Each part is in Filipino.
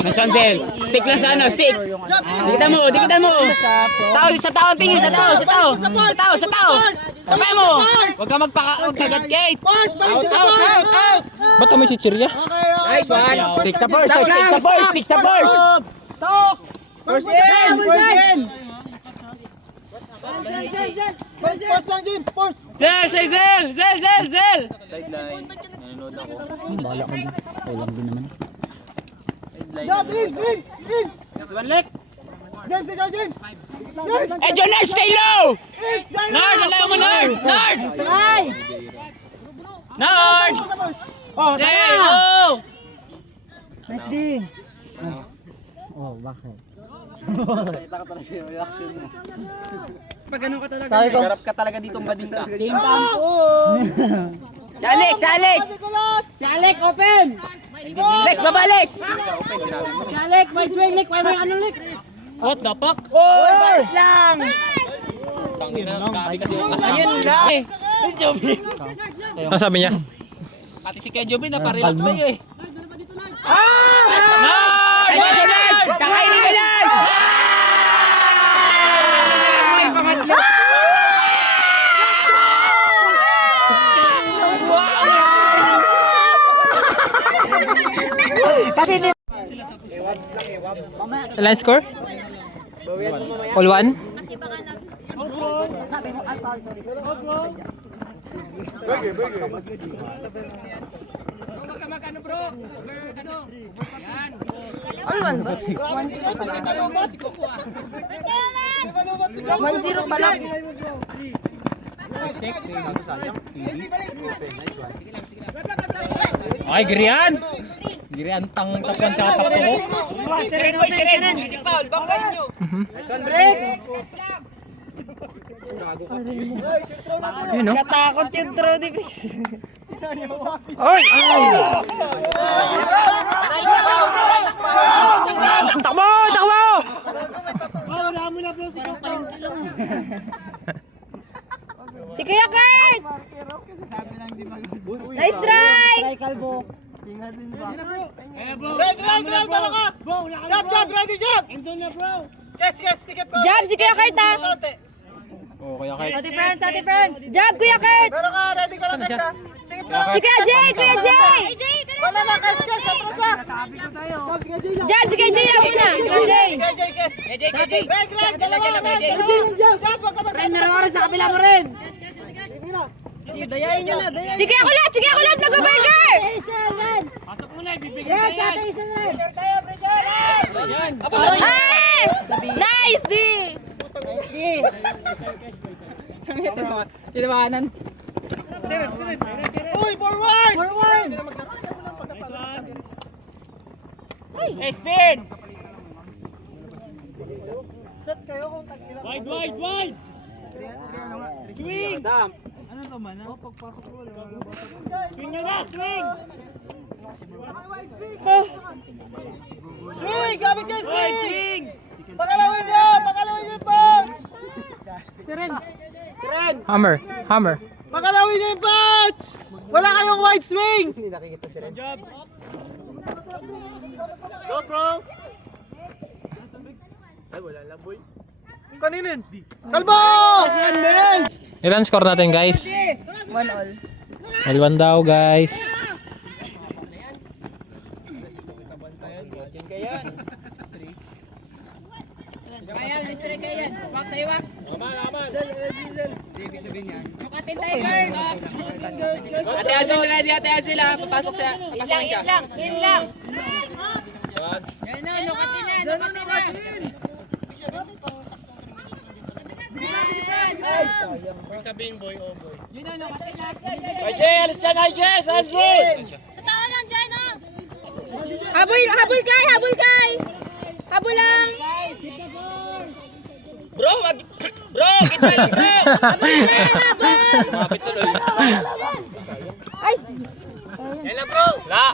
Masansel. Stick lang sa ano, stick. Dikitan mo. Tao, sa tao, tingin sa tao. Sabay mo. Huwag ka magkagat-gate. Out. Ba't may chichirya? Nice one. Stick sa first. First in! Pause lang, James! Pause! Zel. Sideline. Nanonood ako. Bahala ka din. Okay lang din naman. Jump! Vince! James, ikaw, James! Edyo, Nard, stay low! Nard, alayo mo, Nard! Nard! Oh, Stay low! Nice din! Oh, bakit? Pag ganun ka talaga. Garap ka talaga dito, bading ka. Si Alex! Si Alec, open! Lex, baba, Lex! Si Alec, may swing, Lick! May ano, Lick! What the fuck? Oy! Bars lang! Tangina, gabi kasi yung kasayan lang. Ano sabi niya? Pati si Kuya Jobin na pa-relax sa'yo eh. Ah! Nard! Kakainin ka lang! Line score? All one? All one ba? 1-0 pa lang. Ay, Girian! Girian tang tapuan tsaka tapo ko. Siren! Hindi foul, bangkain nyo! Yun, no? Katakot yung throw ni Chris. Ay! Takbo! Si Kuya Kurt! Nice try! Ready, jump! Yes, sikip ko! Jab si Kuya Kurt ha! Oh, kaya kahit... Ate friends! Jab Kuya Kurt! Pero ka, ready ka lang, Kes, ha? Sikip ka lang! Si Kuya Jay! Wala na, Kes, atras ha! Jab si Kuya Jay lang muna! Kuya Jay! Kes! Red, dalawa, red! Jump, wag ka masaya! sa kabila mo rin! Si Kuya Kulat! Mag-burger! Pasok mo na, ibibigay na yan! Ay! Nice D! Tinawanan. Uy, forward! Hey, spin! Set kayo kung tag-ilang. Wide! Swing! Ano naman, ha? Pagpasok ko lang. Swing na! Swing! Swing! Gamit kayo, swing! Swing! Pakalawin niyo yung punch! Hammer! Pakalawin niyo yung punch! Wala kayong wide swing! Go, bro! Ay, wala lang, boy. Kaninin? Kalbo! Ilan score natin, guys? 1-all. All one daw, guys. Ayan, Mr. Kayan. Wax sa'yo, wax. Ate Azil ready, Ate Azil ha. Papasok siya. In lang. Yan na, lukatin na. Sabihin boy, oh boy. IJ, alis dyan, IJ! Sanzul! Sa tao lang dyan, ha? Habol kay! Habol lang! Bro, kita lang, bro! Habol! Mapit tuloy. Ay! Yan lang, bro! La!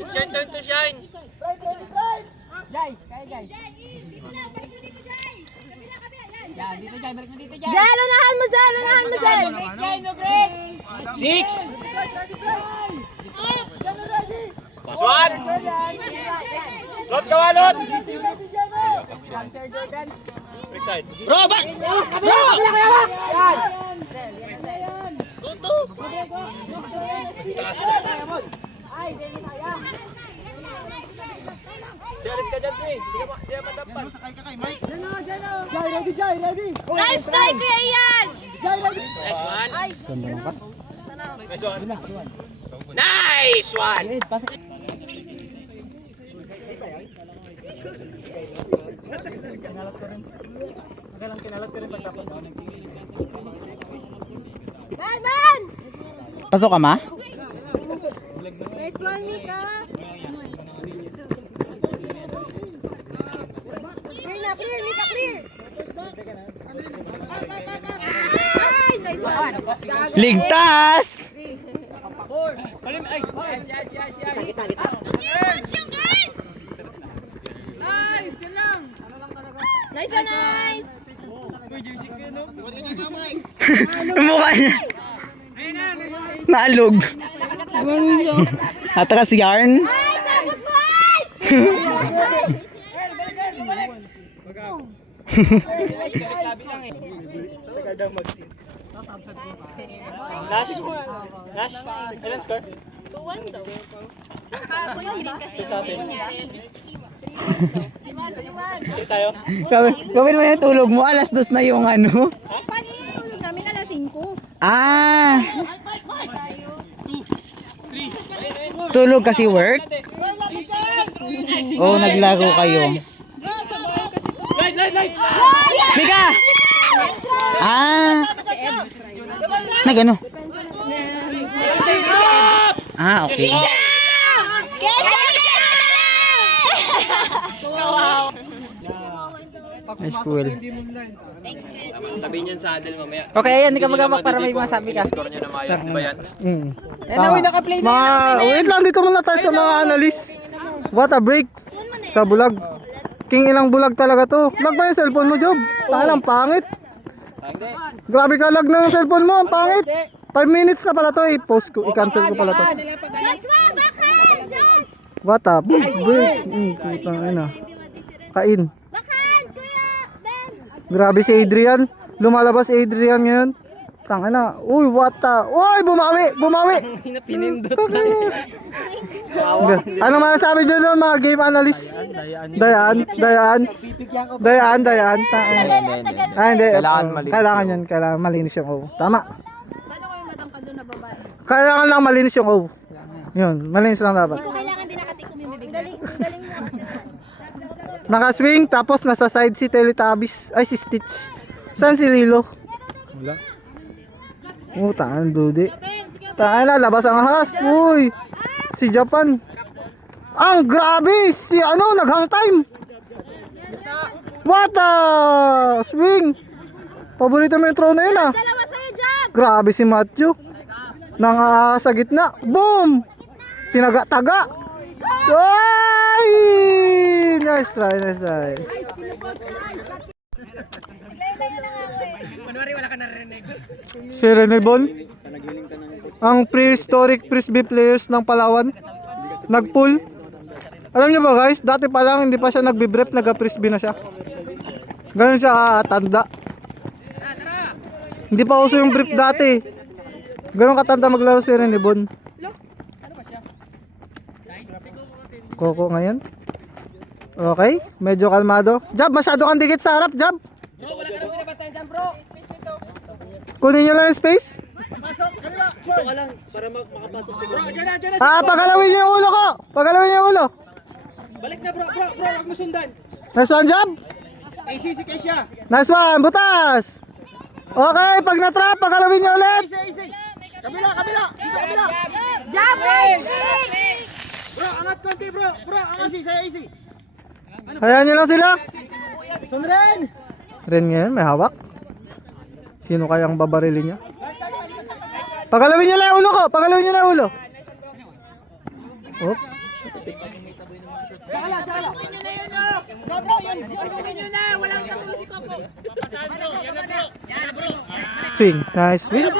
It's your turn to shine. Zal, unahan mo, Zal! Six! Paswan! Lot ka, Walot! Bro, back! Bro! Sialis ka dyan, si. Di ka matapan. Sakay ka kay Mike. Jai, ready. Nice try, Kuya Ian! Nice one. Nice one. Nice one. Man! Pasok ka ma? Nice one, Mika! Clear na, clear, Mika, clear! Ay, nice one! Ligtas! Nice one, nice! Mukha niya. Naalog. Atakas yarn. Ay, sabot mo, ay! Nash? Ilan score? 2-1 daw. Kahapon screen kasi yung nangyari. Sige tayo. Gawin mo yung tulog mo. Alas 2 na yung ano. Paano yung tulog namin? Alas 5. Ah. Tulog kasi work? Oh, naglaro kayo. Sabay kasi ko. Light! Mika! Ah. Nagano? Ah, okay. Wow. Nice pool. Sabihin niyan sa Adel mamaya. Okay, ayan, hindi ka magamak para may masabi ka. Score niyo na maayos, di ba yan? Naka-play na wait lang, dito muna tayo sa mga analyst. What a break sa bulag. King ilang bulag talaga to. Lag ba yung cellphone mo, Job? Ang pangit. Grabe ka lag ng cellphone mo, ang pangit. 5 minutes na pala to, i-post ko, i-cancel ko pala to. Joshua, backhand! Josh! What a break. Putang ina. Kain. Backhand! Kuya! Ben! Grabe si Adrian. Lumalabas si Adrian ngayon. Tangina. Uy, what a... Uy, bumawi! Pinindot na ano masasabi dyan doon mga game analyst? Dayan. Ah, hindi. Kailangan malinis yung O. Tama. Paano ko yung matangkad doon na babae? Kailangan lang malinis yung O. Yun, malinis lang dapat. Hindi ko kailangan din nakatikom yung bibig. Galing mo. Nakaswing, tapos nasa side si Teletubbies. Ay, si Stitch. Saan si Lilo? Wala. Oh, taan, Dudi. Taan na, labas ang ahas. Uy, si Japan. Ang grabe! Si ano, naghang time. What a swing! Paborito mo yung throw na yun ah. Dalawa sa'yo, Jab! Grabe si Matthew. Nang sa gitna. Boom! Tinaga-taga. Ay! Nice try. Si Renebon, ang prehistoric frisbee players ng Palawan, nag-pull. Alam niyo ba guys, dati pa lang hindi pa siya nagbi-brief, nag-frisbee na siya. Ganun siya tanda. Hindi pa uso yung brief dati. Ganun katanda maglaro si Renebon. Koko ngayon. Okay, medyo kalmado. Jab, masyado kang dikit sa harap, Jab. Bro, wala ka na pinapatayan dyan, bro. Kunin nyo lang yung space. Pasok, kaliwa. Ito ka lang, para makapasok siguro. Bro, dyan na. Ah, pagalawin nyo yung ulo ko. Pagalawin nyo yung ulo. Balik na, bro, wag mo sundan. Nice one, Jab. ACC kay siya. Nice one, butas. Okay, pag na-trap, pagalawin nyo ulit. Easy. Kabila. Dito, kabila. Jab! Bro, angat konti, bro. Angat easy. Hayaan nyo lang sila. Sunren. Ren ngayon, may hawak. Sino kayang babarilin niya? Pagalawin nyo lang yung ulo ko. Pagalawin nyo lang yung ulo. Oh. Bro, yun nyo na. Walang katulo si Coco. Swing. Nice swing.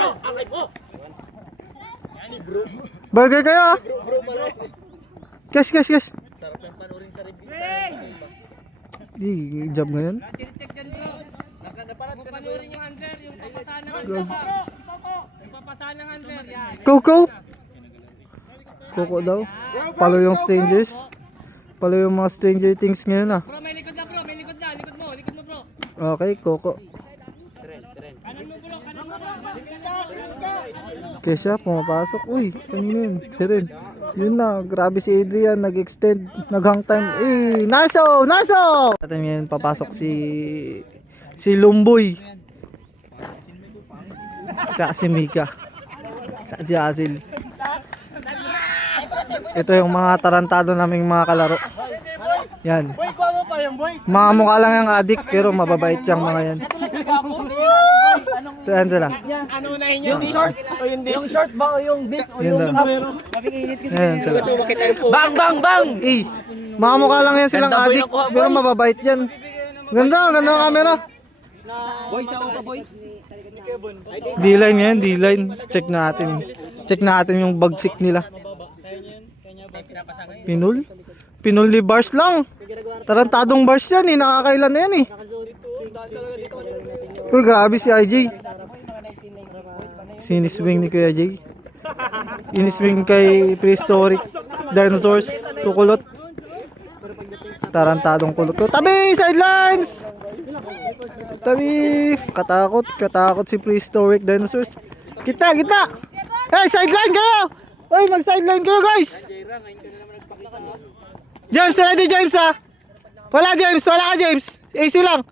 Burger kayo ah. Cash. Sarap yung panurin sa review. Job ngayon. Check dyan bro. Napanat ka na panurin yung under, yung papasahan ng Good. Yung papasahan ng under, yan. Coco daw. Palo yung strangers. Palo yung mga Stranger Things ngayon ah. Bro, may likod na bro, may likod na. Likod mo bro. Okay, Coco. Kanan mo bro, kanan mo bro. Kesha, pumapasok. Uy, kanina yun. Siren. Yun na, grabe si Adrian. Nag-extend. Nag-hang time. Naso! Atin ngayon papasok si Lumboy. Tsaka si Mika. Tsaka si Asil. Ito yung mga tarantado naming mga kalaro. Yan. Boy, kuha mo pa yung boy. Mga mukha lang yung adik pero mababait yung mga yan. Ito yan sila. Ano unahin nyo? Yung short o yung this? Yung short ba o yung this o Yan yung daw. sombrero? Mabikinit kasi. Yan sila. Bang, bang, bang! Mga mukha lang yan silang adik pero mababait yan. Ganda ang camera. Boy, sa uka boy. D-line yan, D-line. Check natin yung bagsik nila. Pinul ni bars lang. Tarantadong bars yan eh, nakakailan na yan eh. Uy, grabe si IJ. Siniswing ni Kuya Jay. Iniswing kay Prehistoric Dinosaurs, tukulot. Tarantadong kulot ko. Tabi! Sidelines! Tabi! Katakot si Prehistoric Dinosaurs. Kita! Hey, sideline kayo! Uy, mag-sideline kayo guys! James, ready James ha? Wala ka James. AC lang.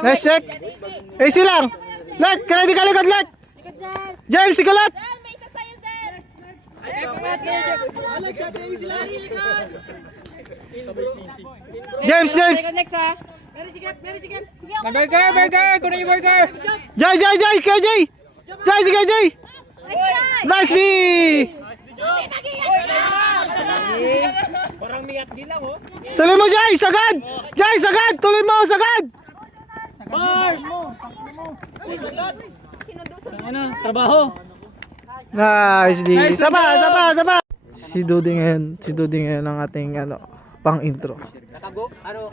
Nice check. AC lang. Let, ready ka likod, let. James, ikalat. May isa sa'yo, sir. Alex, ate yung sila. James. Next, ha? Meron si Kem. Burger! Kunin yung burger! Jay, kay Jay. Jay, si kay Jay. Nicely. Parang miyak din lang oh. Tuloy mo Jay, sagad. Tuloy mo, sagad. Bars! Ano? Trabaho! Nicely. Saba. Si Duding ngayon ang ating pang intro. Natago? Ano?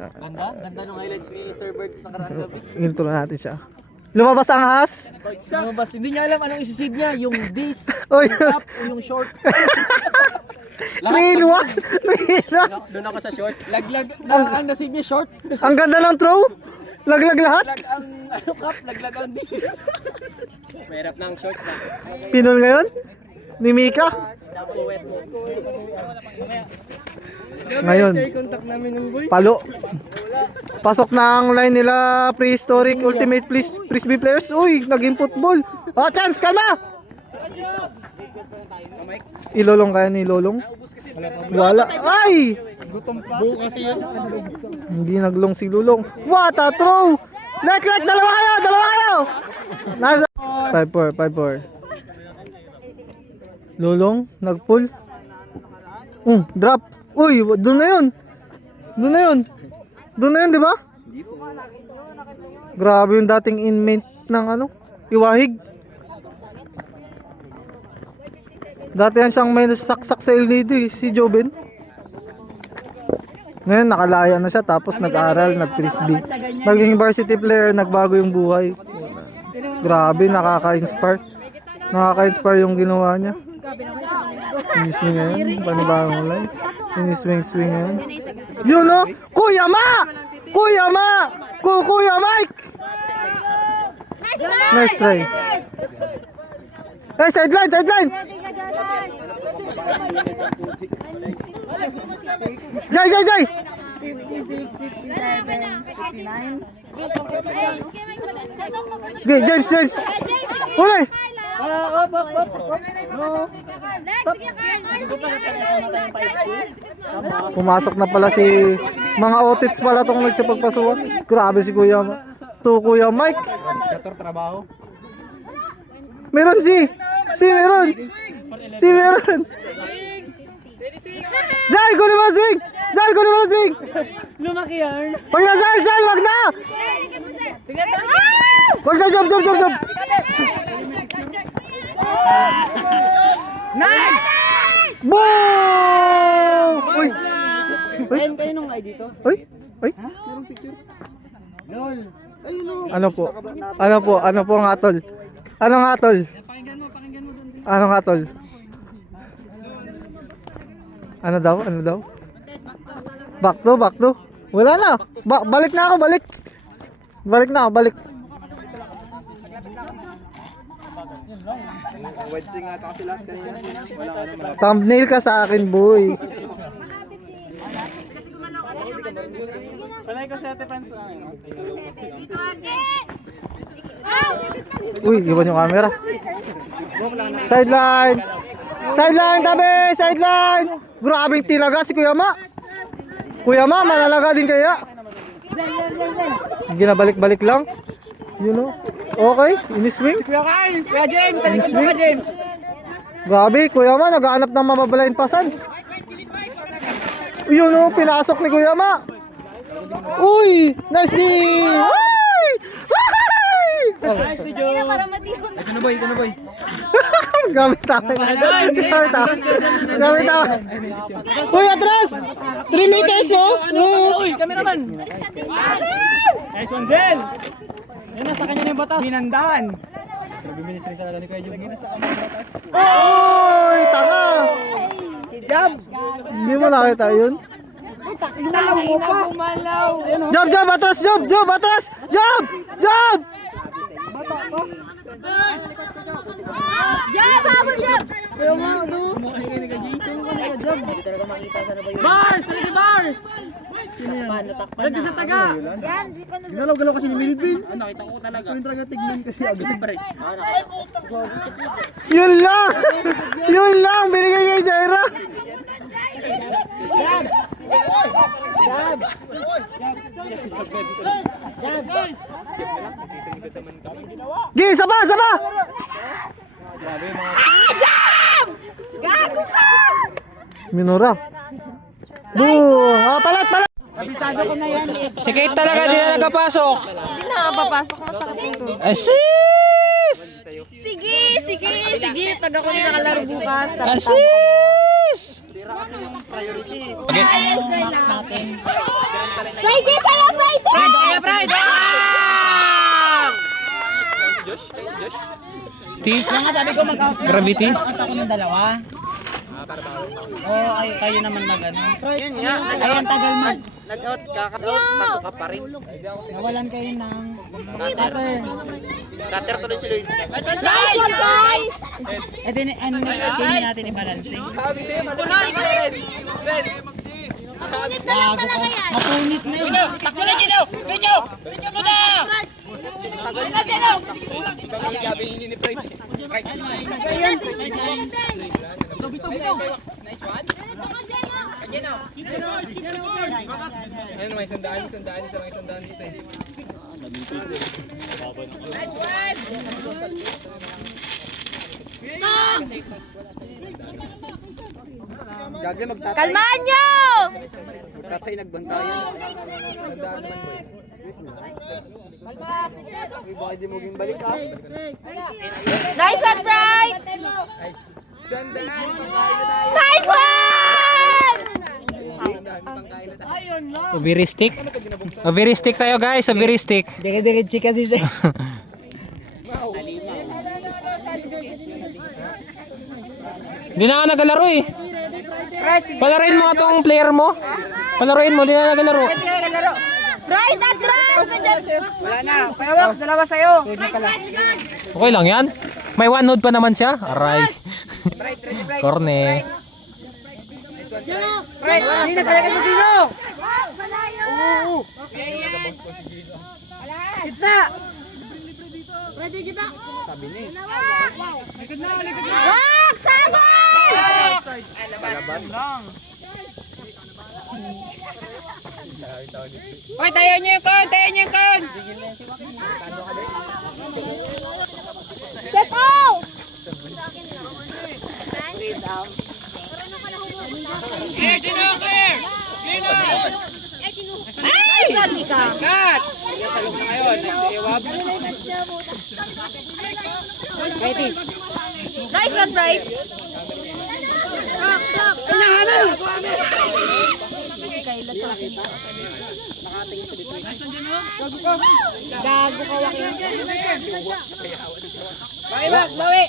Ganda nung highlights ni Sir Birds nakaraan gabi. Intro natin siya. Lumabas ang ahas. Lumabas, hindi niya alam anong isisave niya, yung this, Oy. up o yung short. 3-1. Doon ako sa short. Laglag ang nasave niya short. Ang ganda ng throw. Laglag lahat. Laglag ang this. Merap ng short na. Pinol ngayon ni Mika. Ngayon, Contact namin ng boy. palo. Pasok na ang line nila Prehistoric Ultimate Frisbee players. Uy, naging football. Chance, kalma. Ilolong kaya ni Lolong? Wala. Ay! Buo kasi yun. Hindi naglong si Lulong. What a throw! Let, dalawa kayo! Nasa 5-4. Lulong, nag-pull. Drop. Uy, doon na yun, di ba? Grabe yung dating inmate ng Iwahig. Dati yan siyang may saksak sa El Nido si Joben. Ngayon nakalaya na siya tapos nag-aral, nag-frisbee. Naging varsity player, nagbago yung buhay. Grabe, nakaka-inspire. Nakaka-inspire yung ginawa niya. Siniswing ngayon, panibagong life. Siniswing ngayon. Yun o! Kuya Mike! Nice try. Hey, sideline! Jay! James! Huli! Pumasok na pala si mga otits pala tong nagsapagpasukan. Grabe si Kuya Mike. Trabaho. Meron meron. Zal, kunin mo swing. Lumaki yan. Wag na, Zal, wag na. Wag na, jump. Nice! Boom! Brian, kayo nung ID dito? Uy! Uy! Merong picture? Lol. Ayun o. Ano po? Ano po nga tol? Ano nga tol? Ano nga tol? Ano daw? Back to. Wala na. Balik na ako, balik. Balik. Wedging ata kasi last kanina. Wala ka naman. Thumbnail ka sa akin, boy. Uy, iwan yung camera. Sideline, sideline. Grabing tilaga si Kuya Ma. Malalaga din kaya. Ginabalik-balik lang. You know. Okay, in-swing. Kuya James, sa likod mo ka, James. Grabe, Kuya Ma, naghahanap ng mababalain pasan. Yun o, pinasok ni Kuya Ma. Uy, nice D! Uy! Para matibang. Ito na boy. Gamit tayo. Uy, atras! 3 meters oh! Uy, cameraman. Nice one, Zel. Yan na, sa kanya na yung batas. Binandaan. Nag-minis rin talaga ni Kuya Jum. Uy, tanga! Jab. Hindi mo nakita yun? Ginalaw mo pa. Job, atras! Job! Jab, habol, Jab. Kaya nga, ano? Jab. Bars! Talaga bars! Sino yan? Nandun sa taga. Yan, di pa na. Ginalaw-galaw kasi ni Melvin. Nakita ko talaga. Gusto rin talaga tignan kasi agad. Yun lang! Binigay kay Jaira! Gi, saba! Gago ka! Minura. Boom! Palat! Si Kate talaga, di na nagpapasok. Hindi na papasok na sa kapito. Assist! Sige. Taga ko rin nakalaro bukas. Assist! Okay. Ayos kayo lang. Friday kayo, Friday! T? Gravity? Ako ng dalawa. Oo, kayo naman mag-ano. Yun nga. Ay, ang tagal mag... Nag-out ka, cut-out, pasok ka pa rin. Nawalan kayo ng... cutter. Cutter tuloy si Lloyd. Nice one, guys! Eh, din, ano, next game natin i-balancing. Punit na lang talaga yan. Mapunit na yun. Takbo na, Gino! Gino! Gino mo na! Ayun, may sandaan dito eh. Gagawin magtatay. Kalmaan nyo! Magtatay nagbantayan. Baka di mo balik ha. Nice one, Fry! Sandaan! Nice one! Very stick tayo guys, very stick. Dire-diretsi kasi siya. Hindi na ako nagalaro eh. Palaruin mo itong player mo. Palaruin mo, hindi na nagalaro. Right, atras! Wala na. Payawak, dalawa sa'yo. Okay lang yan. May one node pa naman siya. Aray. Korne. Right, Dino, sa likod mo, Dino! Malayo! Gitna! Wag! Sabay! Hoy, tayo niyo yung kon! Check out! Ay! Sabi ka! Catch! Sa loob na ngayon. Next Wabs. Ready? Nice one, right? Si Kylo. Gago ka, Waki. Bawi, Max, bawi!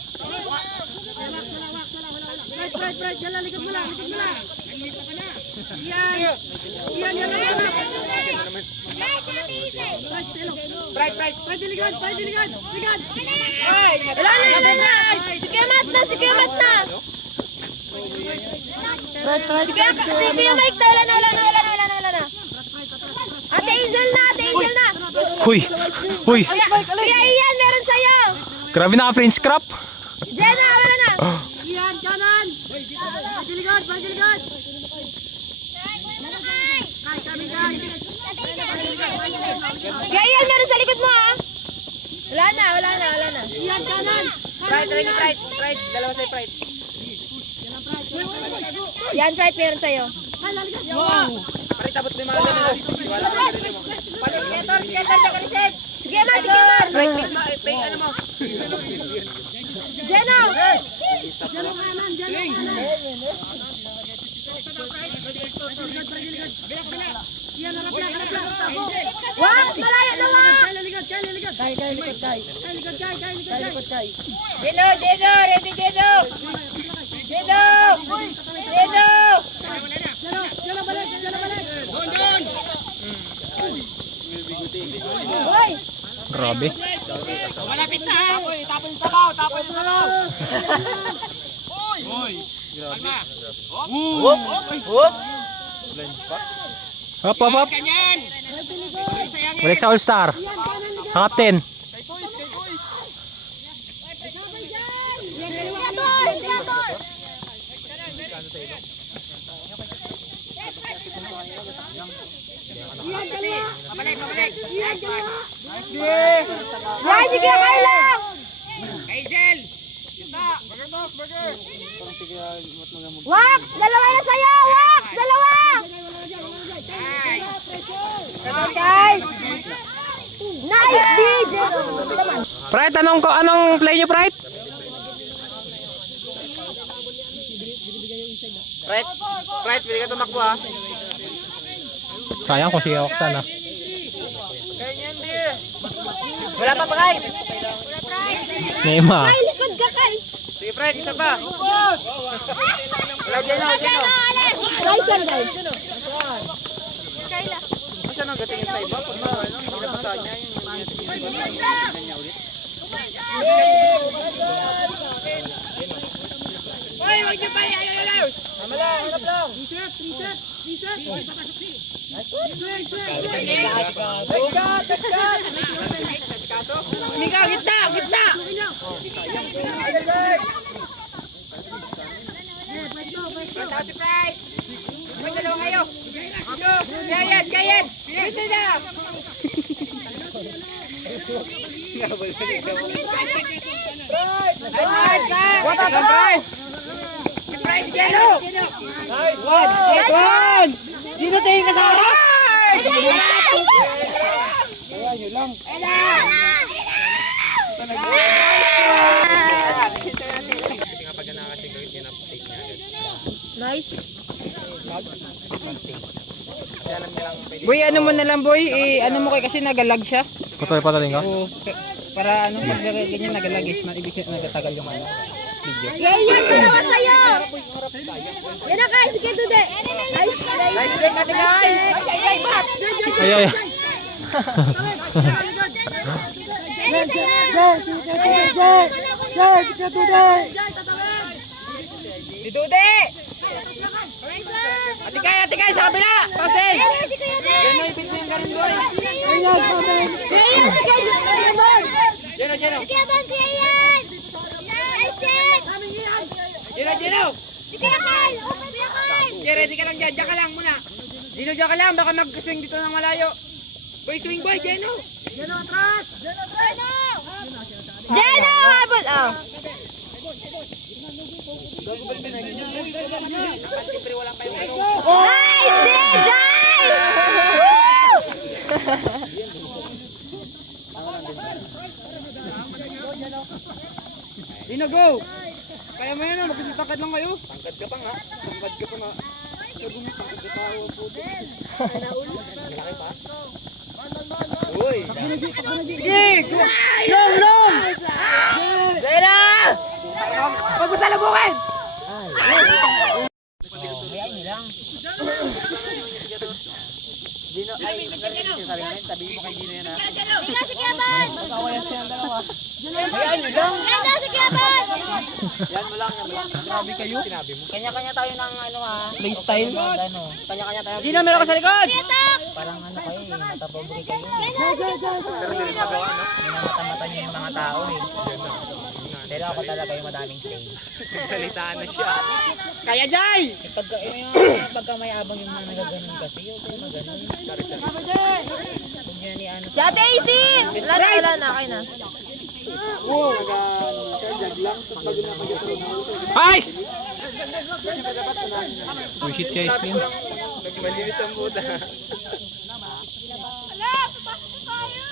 Wala na. Sige, Mat na. Si Kuya Mike na. Wala na. Ate Hazel na. Huy! Huy! Kuya Ian, meron sa'yo. Grabe na French crop. Jenna, wala na. Kuya Ian, meron sa likod mo ah. Wala na. Pride, dalawa sa'yo, Pride. Yan, Fright, meron sa'yo. Pride, tapos may mga ganun. Wala ka ganun mo. Skater, dyan ka ni Seb! Sige, Mar. Pride, pick mo, ano mo? Jenna. Wak, malayo na wak. Jeno, ready, Jeno! Hoy. Grabe. Malapit na ha! Tapon sa sabaw! Hop, hop, hop. Ganyan! Balik sa All-Star. Sa captain. Theater. Pabalik! Nice one! Yan, sige, Carla. Hazel! Wax, dalawa na sa'yo. Wax, dalawa. Nice, DJ. Pride, anong play nyo, Pride? Pride, pili ka tumakbo ha! Sayang kung si Oktan ah. Wala pa, Pride! Neymar. Kay, likod ka, Kay. Sige, Pride, isa pa! Magkano, Alex? Guys, yan, guys. Masa nang gatingin sa iba? Pag hindi napasa niya niya ulit. Hoy, wag niyo pa! Ayaw! Tama lang, hanap lang! Reset! Mika, gitna! Si Pride! May dalawa kayo! Kayan! Dito na! What up, Pride? Si Pride, si Jeno! Nice one! Sino tingin ka sa harap? Yun lang. Nice. Boy, ano mo na lang boy, ano mo kay kasi nagalag siya. Patuloy ka? Oo, para ano, pag ganyan nagalag ibig sabihin nagatagal yung ano, video. Yan, dalawa sa'yo. Yan na, Kay. Sige, Dude. Nice break natin, Kay! Ay. Di Dude! Ate Kay, sa kabila! Passing! Si Kuya Ben. Jeno, ipit mo yung garin, boy! Si Kuya Ben. Jeno! Si Kuya Ben, si Ian. Nice check. Jeno! Si Kuya Kyle. Kuya Kyle. Okay, ready ka lang dyan. Diyan ka lang muna. Jeno, diyan ka lang. Baka mag-swing dito ng malayo. Boy, swing boy, Jeno! Jeno, habol. Oh. Nice, DJ! Dino, go! Kaya mo yan, magkasitangkad lang kayo. Tangkad ka pa nga. Sige! Long! Zena! Huwag mo salubungin! Dino, ay, sabi namin, sabihin mo kay Dino yan ha. Ika si Kiaban! Kawayan siya ang dalawa. Ika si Kiaban! Yan mo lang. Grabe kayo. Sinabi mo. Kanya-kanya tayo ng ano ha. Playstyle? Ano? Kanya-kanya tayo. Dino, meron ka sa likod! Kitak! Parang ano kayo, matapobre kayo. Pero hindi rin magawa, no? Minamata-mata niyo yung mga tao eh. Pero ako talaga yung madaming say. Nagsalitaan na siya. Kaya, Jay! Pagka may abang yung mga nagaganon kasi, yung mga ganon. Kung yan ni ano. Si Ate Isi! Wala na, kayo na. Ice! Oh shit si Ice Lim. Nagmalinis ang buta. Wala! Papasok tayo!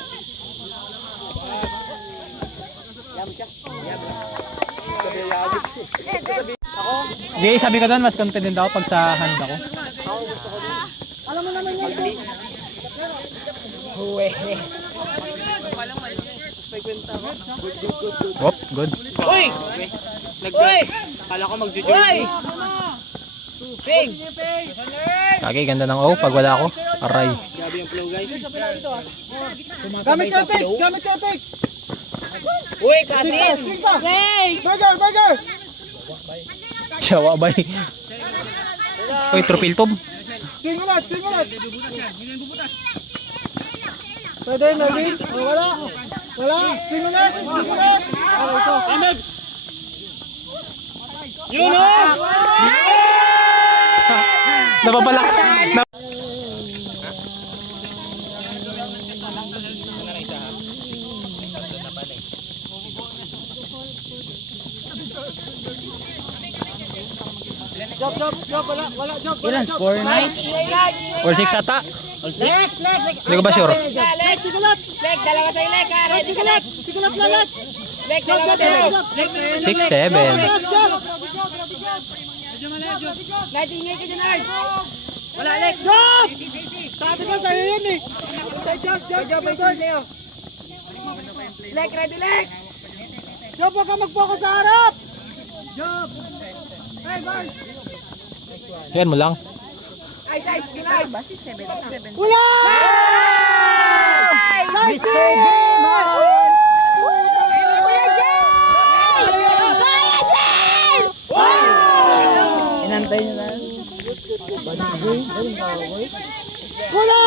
Hindi, sabi ko doon, mas confident ako pag sa hand ako. Wop, good. Uy! Kala ko mag-jujur. Ping! Kagi, ganda ng O pag wala ako. Aray. Grabe yung flow, guys. Gamit ka, Pex! Gamit ka, Pex! Uy, Kasin! Burger! Burger! Siyawa ba eh? Uy, tropiltob. Swing ulit! Swing ulit! Pwede, Melvin? Oh, wala! Wala! Swing ulit! Swing ulit! Ano ito? Yun o! Napabalak. Job! Wala! Job! Ilan score nights? All 6 ata. Lex! Hindi ko ba sure? Lex! Sigulat! Lex, dalawa sa'yo, Lex! Sigulat! Sigulat na, Lex! Lex, dalawa sa'yo! 6, 7. Nard, ingay ka dyan, Nard! Wala, Lex! Job! Sabi ko sa'yo yun eh! Job! Lex, ready, Lex! Job, huwag ka mag-focus sa harap! Yan mo lang. Ice, Ginard! Wala! Nice save! Inantay niyo na. Wala!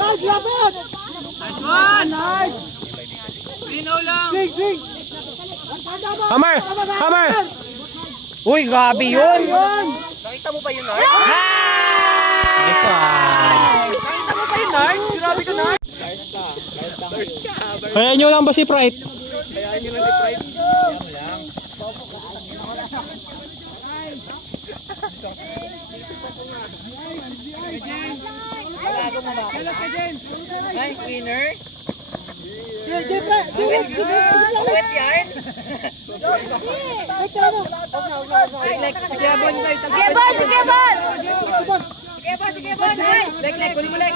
Nice, lapit! Nice one! Nice! 3-0 lang! Swing! Hammer! Hammer! Uy, grabe yun! Nakita mo ba yun, Nard? Nice one! Nakita mo ba yun, Nard? Grabe ka, Nard! Kaya nyo lang ba si Pride? Kayaan nyo lang si Pride. Ay, winner! Di, pre! Wet yarn! Wait ka lang mo! Ay, Lex, sige, Bon, tayo. Sige, Bon! Sige, Bon! Sige, Bon, Lex, kunin mo, Lex.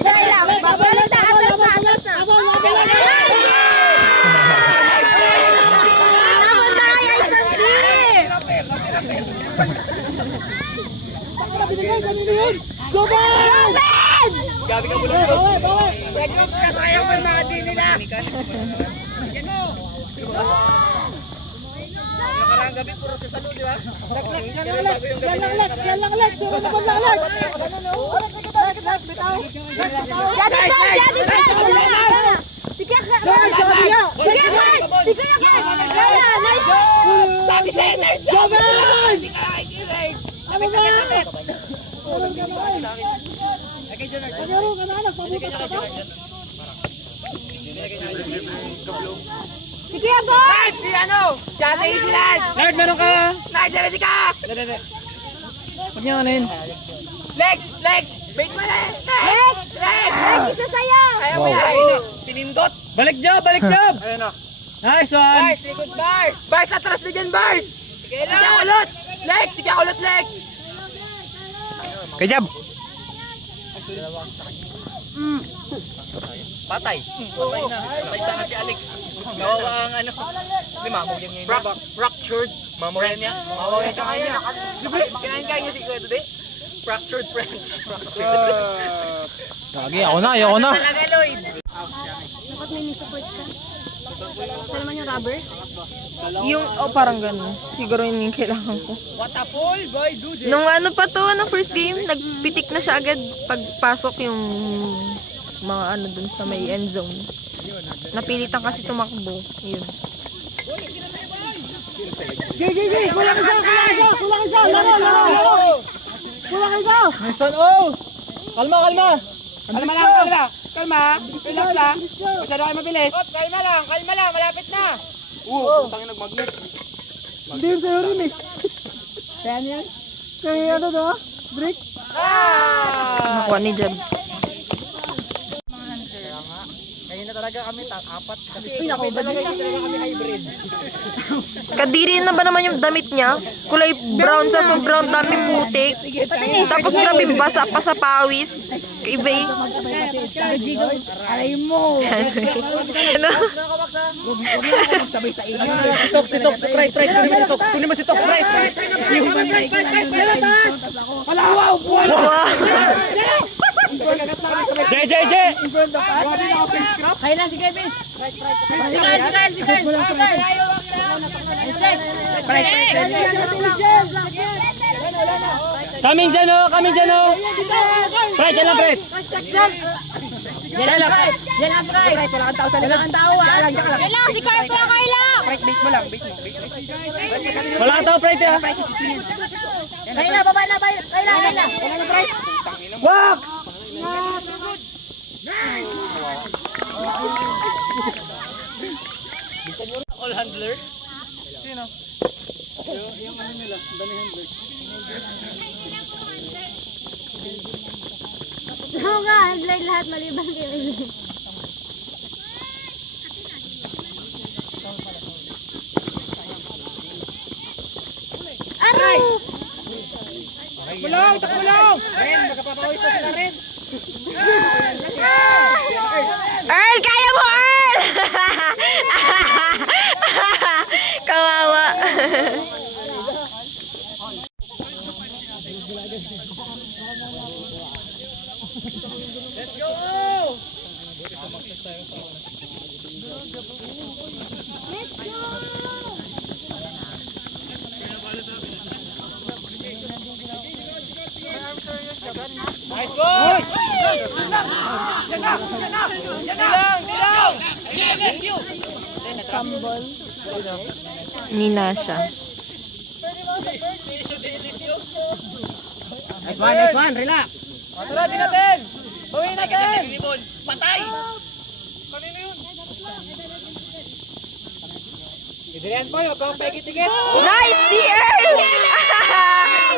Dali lang. Atlas na. Habol na ay isang beer! Go, Ben! Gabi ka bulong. Bawi! Kasayang mo yung mga din nila. Nakarang gabi, puro sa salo, di ba? Yan lang, Lex! Suro na lang, Lex! Lex, bitaw! Si Ate Bon! Sige, nice! Sabi sa'yo, Nard! Joven! Hindi ka nakikinig. Ano ba? Laro ka na, nagpabukas ka ba? Sige, Bon! Nard, si ano? Si Ate Easy, Nard! Nerd, meron ka! Nard, ready ka! Huwag niyo anin. Lex! Break mo na! Lek, isa sa'yo. Ayaw mo Wow. yan! Pinindot! Balik job! Balik job! Ayun na. Nice one! Bars, likod bars! Bars, atras na dyan, bars! Sige ulot! Lek! Sige ulot, Lek! Good job! Patay. Patay na. Patay sana si Alex. Kawawa ang ano. Hindi, mamawin niya yun. Fractured Mamawin niya. Mamawin siya ngayon niya. Kinain niya si Kuya today? Fractured friends. Lagi, ako na. Dapat may support ka. Saan naman yung rubber? Yung, parang ganun. Siguro yun yung kailangan ko. What a fool, boy, dude! Nung ano pa to, ng first game, nagpitik na siya agad pagpasok yung mga ano dun sa may end zone. Napilitan kasi tumakbo. Yun. Nice one! Oh! Kalma! Kalma lang! Relax lang! Masyado kayo mabilis! Kalma lang! Malapit na! Tangin nag-magnet. Hindi yun sa'yo rin eh. Kaya niyan? Kaya ano na? Break? Nakuha ni Jeb. Ngayon na talaga kami, apat. Kasi kami hybrid. Kadiri na ba naman yung damit niya? Kulay brown sa sobrang dami putik. Tapos grabe basa pa sa pawis. Iba eh. Aray mo! Ano? Si Tox, Sprite. Kunin mo si Tox, Sprite. Yung banday ko lang wala! Wow! Wow. JJJ! Kaya na si Kevin! Coming dyan oh! Sprite, yan lang, Sprite. Yan lang. Yan ang fry! Wala kang tao sa likod. Wala kang tao ha! Yan lang, si Carl kaya Carla. Bait mo lang. Wala kang tao, Sprite ha. Kaya baba na! Kaya na! Wax! All handler? Oo nga, handler lahat maliban kayo. Aray! Kulong! Ren, magkapapawis pa sila Ren! Earl, kaya mo, Earl! Kawawa. Nice one! Nina siya. Nice one! Relax! Tara, di natin! Bawin natin! patay! Idrian boy, huwag kang paikit-ikit! Nice, di Earl!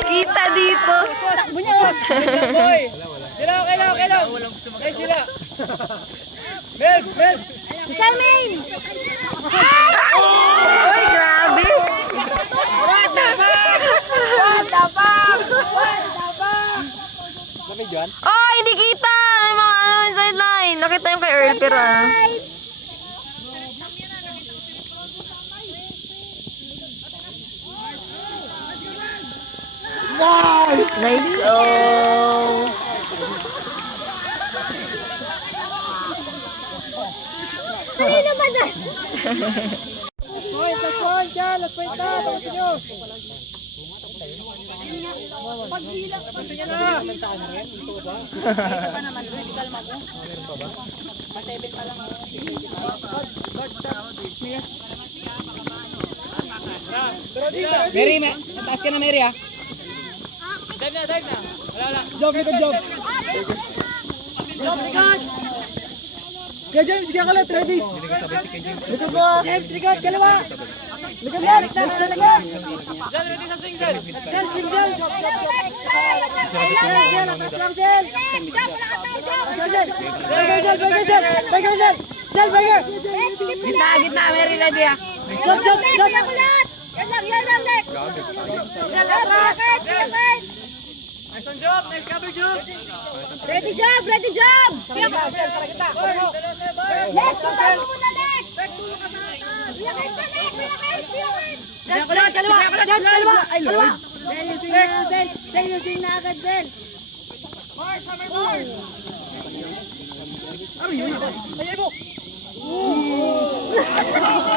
Kita dito. Boy! Sila, kailangan! Ay, sila! Melb! Charmaine! Uy, grabe. Oh, hindi kita. Yung mga ano, sideline. Nakita yung kay Earl, pero nice. Oh. Kanino ba na? Mary, taas ka na Mary ha! Dive na! Wala. Job! Kaya James, kaya kalat, ready. Likod mo. James, likod, kalawa. Likod yan, likod. Jal, ready sa single. Jal, single. Jal, atas lang, Jal. Jal, bagay. Gitna, Mary ready ah. Jal, Nice on job, nice cover job. Ready job, ready job! Next, kasama mo na next! Pilakit na next, pilakit! Kaliwa. Sel, using na agad, Sel.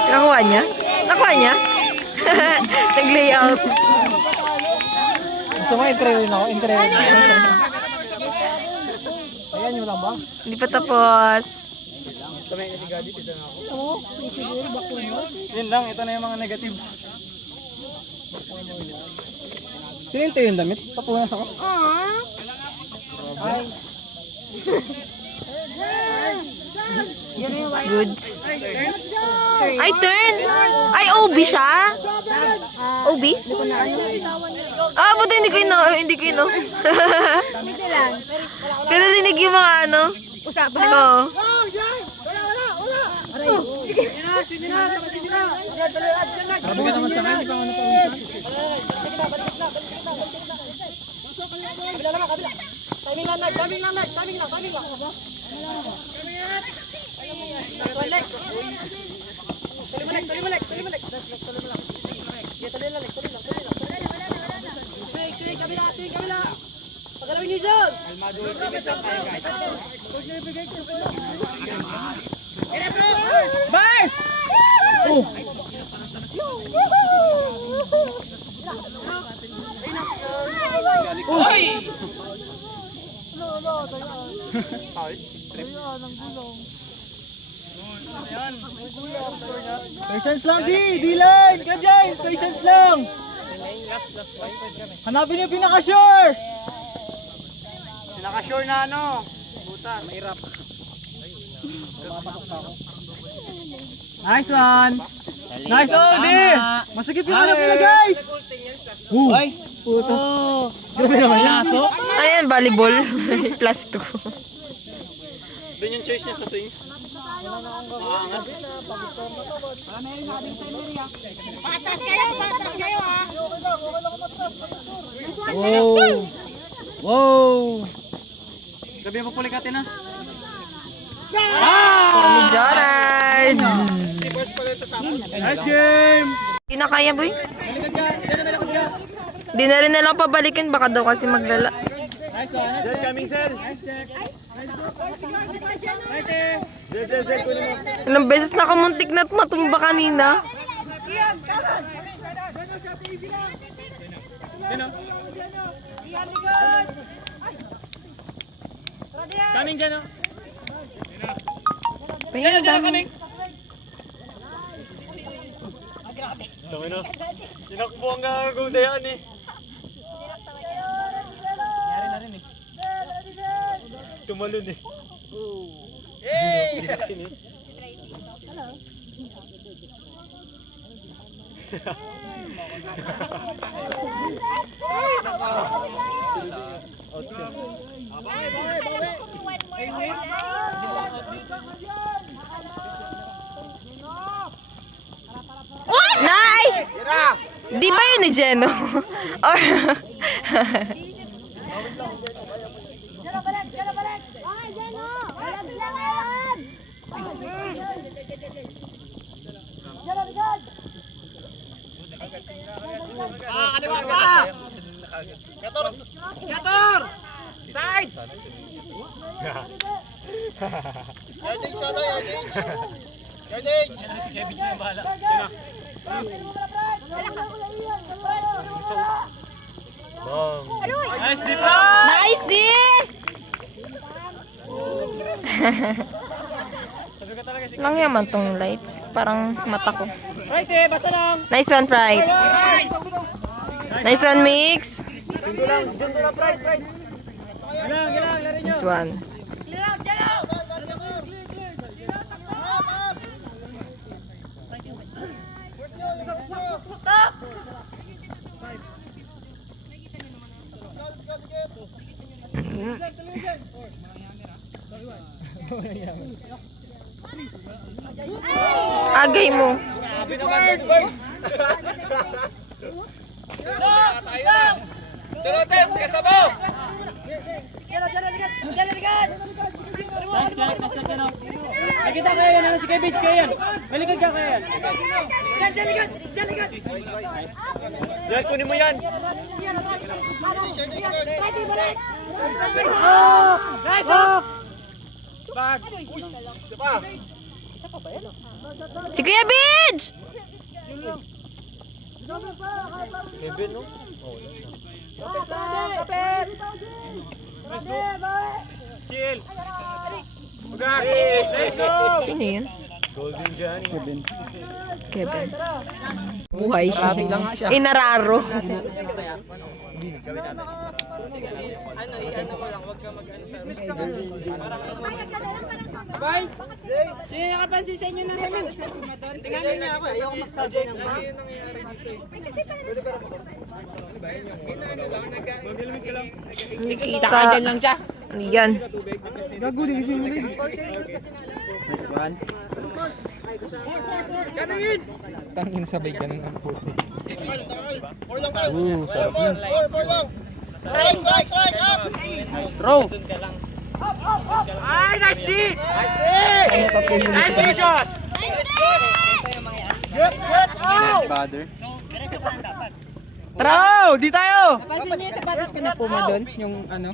Nakuha niya? Nakuha niya? Nag-layout. Gusto mo, entry rin ako. Entry rin. Ayan yung lang ba? Hindi pa tapos. Yun lang, ito na yung mga negative. Sininto yung damit? Papunas ako. Ay. Goods. Ay, turn! Ay, OB siya? OB? Ah, buti hindi ko ino. Pero rinig yung mga ano. Usapan. Oo. Sabi ka naman sa akin, di pa ano pa Bars! Patience lang, D-line! Ka, James! Patience lang! Hanapin niyo yung pinaka-sure! Pinaka-sure na ano? Butas. Mahirap. Nice one! Nice one, D! Masagip yung hanap nila, guys! Ay! Puto. Grabe naman yung aso. Ano yan? Volleyball? Plus 2. Doon yung choice niya sa swing. Patras kayo ha! Wow! Wow! Gabi mo pulikatin na. Ni Gerard. Nice game! Hindi na kaya, boy. Malikod ka! Diyan na malikod ka! Di na rin nalang pabalikin. Baka daw kasi maglala. Nice one! Nice coming, sir! Nice check! Right there! Sir, kunin mo. Ilang beses nakamuntik na matumba kanina. Yan o. Coming dyan o. Payan, dami. Dami na. Sinakbo ang gagawin eh. Nangyari na rin eh. Tumalun eh. Hey! Binaksin eh. Nay! Di ba yun ni Jeno? Or... Gator! Side! Yardage siya daw, yardage! Yardage! Yan na si Kevin siya bahala. Yan na. Nice deep lang! Nice, di! Sabi ka talaga si Lang yaman tong lights. Parang mata ko. Right eh, basta lang! Nice one, Pride. Nice one, Mix. Dito lang, Pride! Gilang, lari nyo! Nice one. Agay mo. Nice shot, ano. Nakita kayo yan, ano si Kevich kayo yan. Malikod ka kayo yan. Nice. Yan, kunin mo yan. Nice, oh! Bag. Si Kuya Bidge! Kevin, no? Nice go. Chill. Magag. Let's go. Sino yun? Golden Johnny. Kevin. Buhay siya. Inararo. Bye! Sino nakapansin sa inyo na naman? Tingnan niyo ako, ayoko magsabay ng ba? Nakita. lang siya. Yan. Gago, di kasi nila. Tangin sabay ganun ang puti. Sarap yan. Nice throw! Ay, nice D! Nice D, Josh! Good, oh! Brother. Throw! Di tayo! Napansin niyo yung sapatos ko na Puma doon? Yung ano?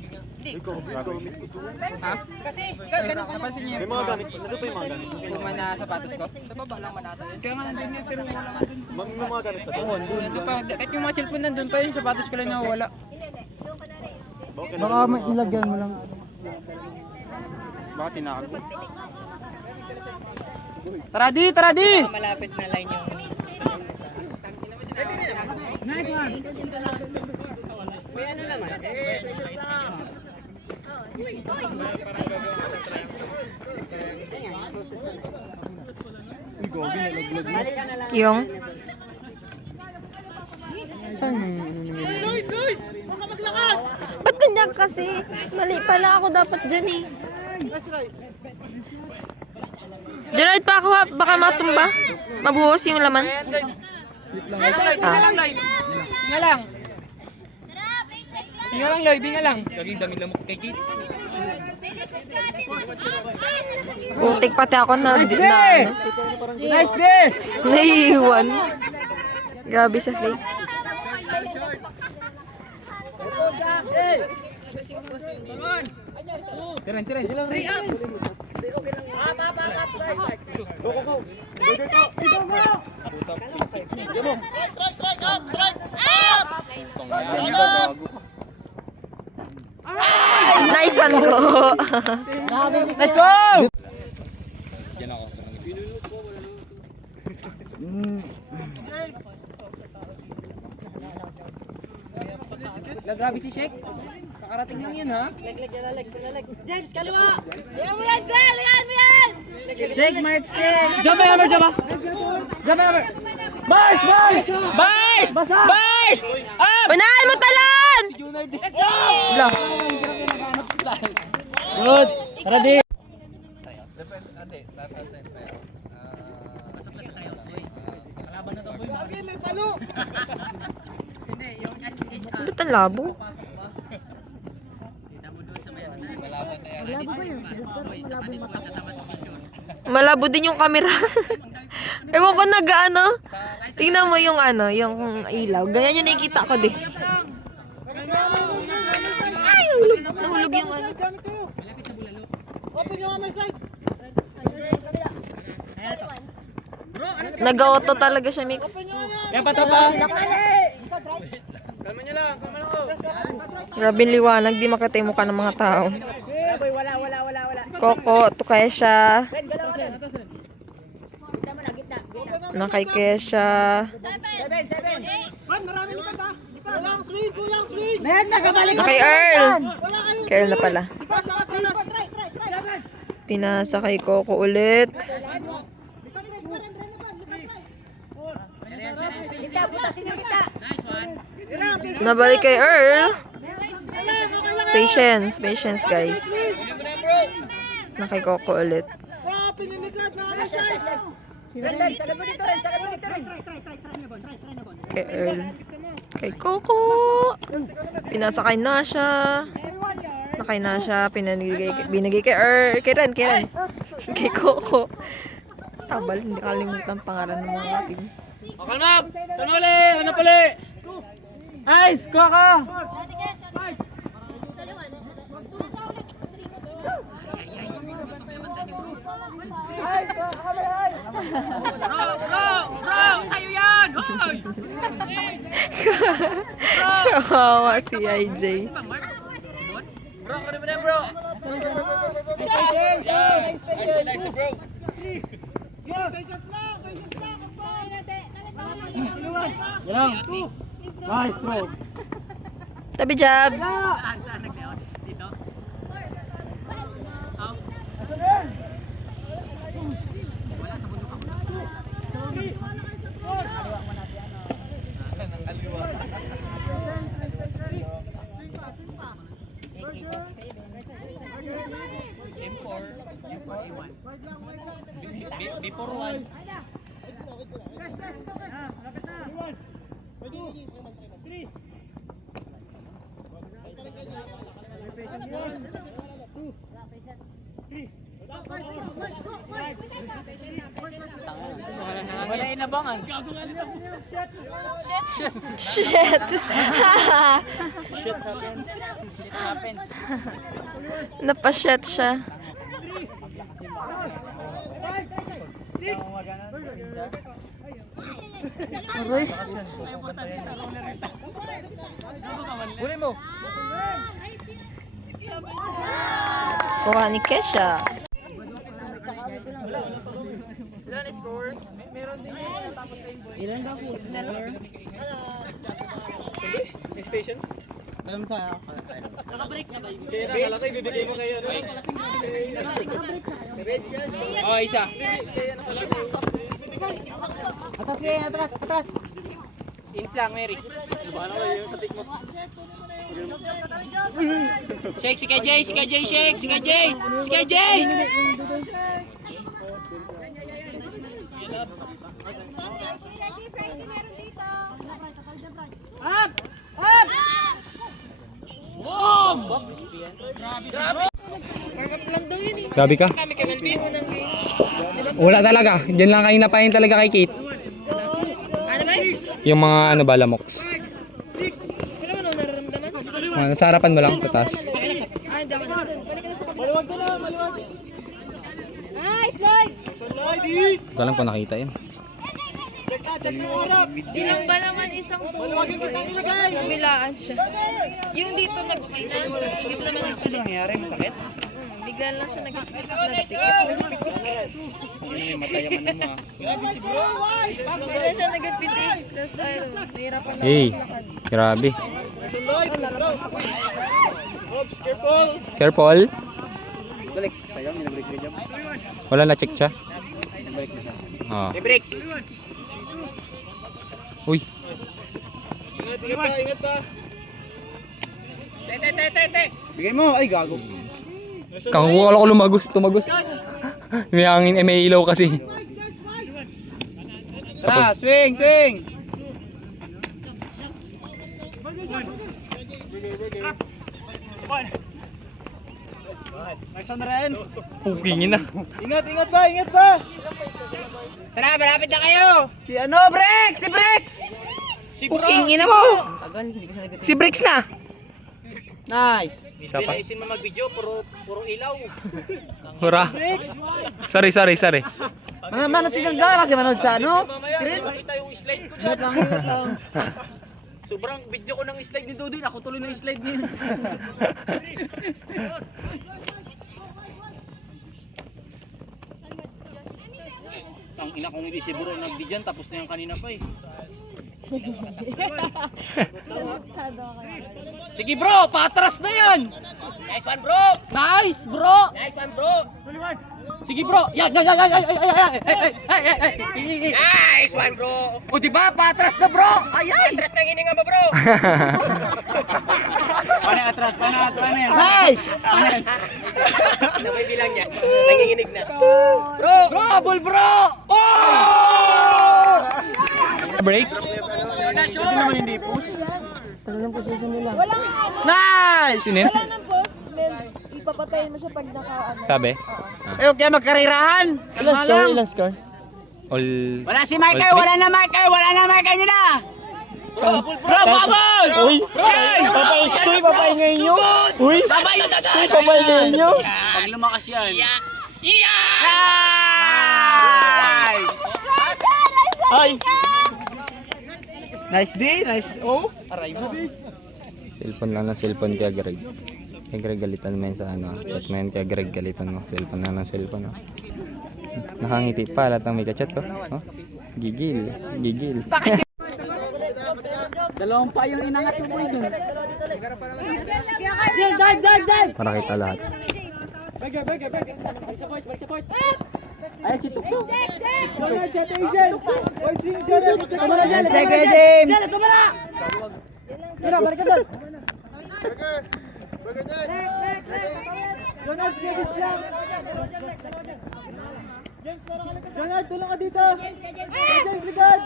Ha? Kasi, ganun napansin niyo yung mga gamit. Nandun pa yung mga gamit. Puma na sapatos ko? Sa baba lang manata yun. Kaya nga nandun yun, pero wala nga dun. Mga gamit pa. Oo, nandun pa. Kahit yung mga cellphone nandun pa, yung sapatos ko lang nawawala. Baka may nilagyan mo lang. Baka tinakot. Tara di! Tara di! Malapit na line yung... Nice one! May ano naman? Yung. Saan yung Ba't ganyan kasi? Mali pala ako dapat dyan eh. Gerard pa ako ha, baka matumba. Mabuhos yung laman. Hinga lang! Hinga lang, Lloyd! Hinga lang! Gaging dami lamok kay Kate. Utik pati ako na Nice day! naiiwan. Grabe sa fake. Siren, siren! Nice one ko. Let's go! Grabe si Shek. Kakarating lang yan, ha? James, kaliwa! Yan mo yan, Zel! Yan mo yan! Shake, Mark, shake! Jump hammer, jump! Jump hammer! Bars! Bars! Bars! Bars! Up! Unahan mo talon! Wala. Good! Tara di! Ba't ang labo? Malabo din yung camera. Ewan ko nag-ano. Tingnan mo yung ano, yung ilaw. Ganyan yung nakikita ko din. Ay, nahulog. Nahulog yung ano. Nag-auto talaga siya, Mix. Kaya patapang! Kalma nyo lang, kalma lang ko. Grabe yung liwanag, di makita yung mukha ng mga tao. Wala. Coco, to Kesha. Nakay Kesha. Nakay Earl. Kay Earl na pala. Pinasa kay Coco ulit. Nabalik kay Earl. Patience guys. Nakikoko ulit. Kay Earl. Kay Coco. Pinasakay na siya. Nakay na siya. Binigay kay Earl. Kay Ren. Kay Coco. Tabal, hindi kalimutan pangalan ng mga team. Kalma! Tanuli! Ano pali? Nice! Kuha ka! Kawawa si IJ. Nice throw! Tabi jab. Before one. Wala inabangan. Shit. Shit happens. Napashit siya. Aray. Huli mo. Kuha ni Kesha. Next patience. Alam mo sa naka-break na ba yun? Kaya nakalakay, bibigay mo kayo. Oh, isa. Atas. Ins lang, Mary. Baka na yung sa pick mo. Shake, si KJ, shake, si KJ! Up! Boom! Markup lang daw yun eh. Grabe ka. Kami kay Melvin unang game. Wala talaga. Diyan lang kayo napahin talaga kay Kate. Ano ba? Yung mga ano ba, lamoks. Pero ano nararamdaman? Sa harapan mo lang, sa taas. Ah, hindi ako na doon. Balik ka na sa kapila. Maluwag ka na, maluwag. Nice, Lloyd! Hindi ko alam kung nakita yun. Check na yung harap. Di lang ba naman isang tulog eh. Kabilaan siya. Yung dito nag-okay na. Yung dito naman nagpalit. Nangyari, masakit? Bigla lang siya nag-pick. Ano yung mata yung ano mo Bigla siya nag-pitik. Tapos ano, nahirapan na Hey, maglakad. grabe. Oops, careful. Careful. Balik. Sayang, may nabalik sa job. Wala na check siya. Balik na siya. Ah. May breaks. Uy. Ingat pa. Te. Bigay mo. Ay, gago. Kakakuha ko tumagos. May hangin, may ilaw kasi. Tara, swing. Nice one rin. Pugingin na. Ingat pa. Tara, malapit na kayo. Si ano, Brex! Si Brex! Pukingin na mo! Tagal, hindi ka sanagot. Si Bricks na. Nice. Isa pa. Isin mo mag-video, puro ilaw. Hura. Sorry. Manood tingnan ka kasi manood sa ano? Mamaya, makita yung slide ko dyan. Ingat lang. Sobrang video ko ng slide ni Dudin. Ako tuloy ng slide niya. Ang ina kong hindi si bro nag-video tapos na yung kanina pa eh. Sige bro, patras na yan! Nice one bro! Nice bro! Sige bro! Yan! Nice one bro! O diba, patras na bro! Ay! Patras na hininga mo bro! atras, nice! May bilang niya. Nanginginig na. Bro, ball bro! Oh! Break. Ito naman hindi push. Wala Nice! Sino yun? wala nang post. Ipapatayin mo siya pag naka-ano. Sabi? Ayaw kaya magkarirahan. Ilang score? All... Wala si Michael, wala na Michael nyo na! Bro, bubble! Uy! Papaingay, papaingay nyo! Uy! Papaingay nyo! Pag lumakas yan. Ay! Nice D, nice O. Aray mo. Cellphone lang ng cellphone kaya Greg. Kaya Greg galitan mo yun sa ano. Chat mo yun kaya Greg galitan mo. Cellphone lang ng cellphone. Oh. Nakangiti pa lahat ng may kachat ko. Oh. Gigil. Gigil. Dalawang pa yung inangat mo po yun. Para kita lahat. Ay, si Tukso. Sige, James! Mira, balik ka doon. Jonard, tulong ka dito! James, likod!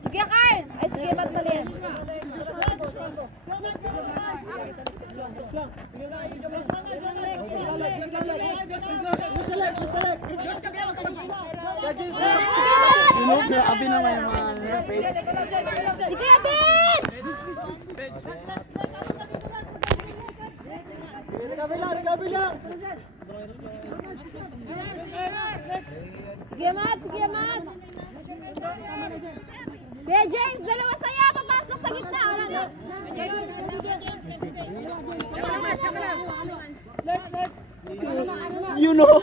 Sige, Carl! Ay, sige, ba't mali yan? Grabe naman yung mga Sige, Abid! Sige, Mat! Sige, Mat! Kuya James, dalawa saya! Papasok sa gitna! Wala na! You know!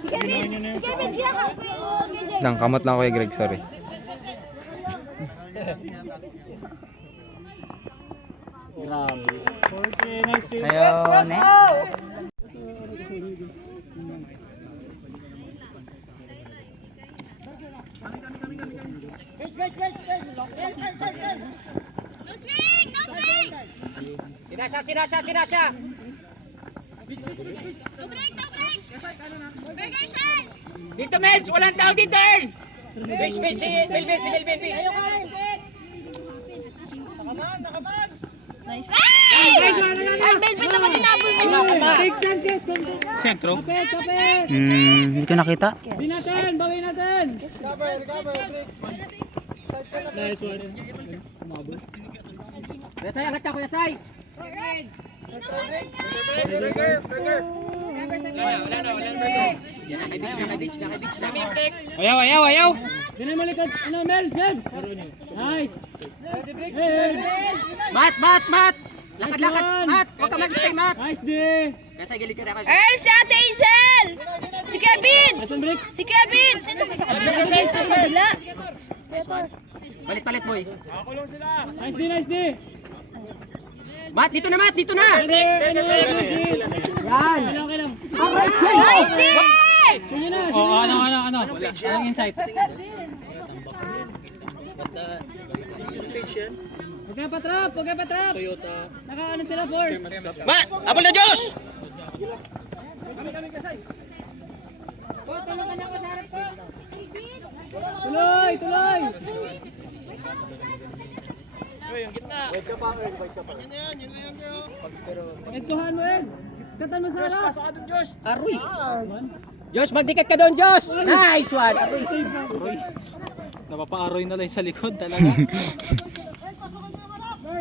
Sige, Abid! Sige, Abid! Sige ako! Okay, James. Nang kamot lang ako kay Greg, sorry. Ayun, No swing! No swing! Sinasya! No break! No break! Burger shot! Dito, Meds! Walang tao dito, Earl! Melvin! Nice! Ay! Ay, Belbet naman tinapon mo! sentro. Hindi ko nakita. Bawin natin. Yasay, angat ka, Kuya Sai! Ayaw. Binamalikad. Ano, Mel? James. Nice. Mat! Lakad! Mat! Huwag ka mag-stay, Mat! Nice D. Yasay, gilid ka na. Ay, si Ate Hazel! Si Kevin! Jason Bricks. Si Kevin! Sino sa kabila? Palit, boy. Nice D. Mat, dito na, Mat! Dito na! Okay lang. Nice D! Sige na. Ano? Anong insight? Huwag kayo patrap. Toyota. Naka-ano sila, force. Mat! Abol na Diyos! Tuloy. Edtuhan mo, Ed. Katan mo sa harap. Aroy! Diyos, magdikit ka doon, Diyos! Nice one! Aroy! Napapa-aroy na lang sa likod talaga.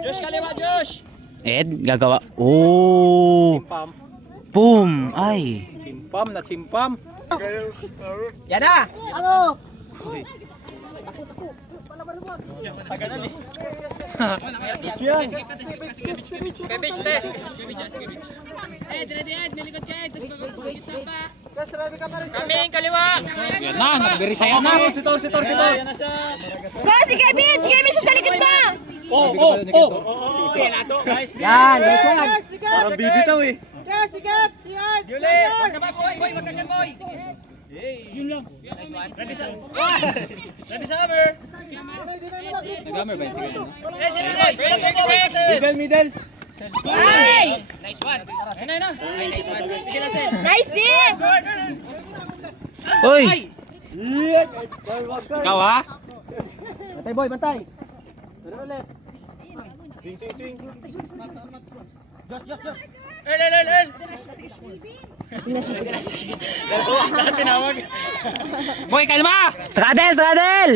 Diyos, kaliwa, Diyos! Ed, gagawa. Oh! Boom! Ay! Chimpam. Yan na! Yan na, nagbirisaya na. Sitor. Yan na siya. Go, si Kevin! Si Kevin sa likod pa! Yan! Nice one! Parang bibitaw eh. Ready Summer! Nag-hammer ba yun? Sige, ano? Middle! Nice one. Ayun na! Nice D! Uy! Ikaw ha? Bantay boy, bantay! El! Boy, kalma! Skadel! Skadel!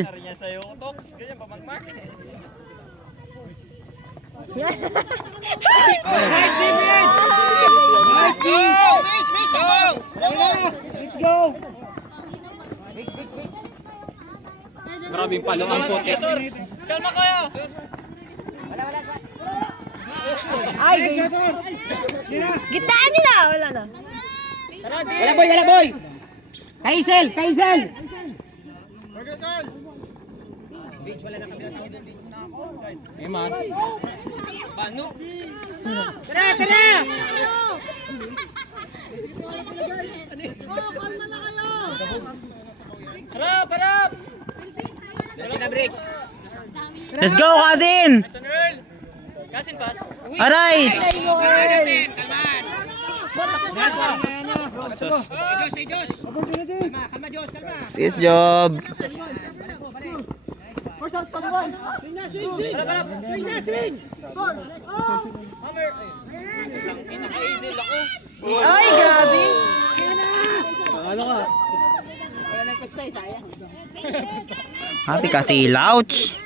Nice defense! Nice defense! Let's go! Maraming palong ang puti. Kalma kayo! Ay, game. Gitaan nyo na. Wala na. Wala boy. Kaisel. Mas. Tara. Harap! Let's go, Cousin! San Earl! Kasin pass. Alright! Sis job! Ay, grabe. Ate kasi louch.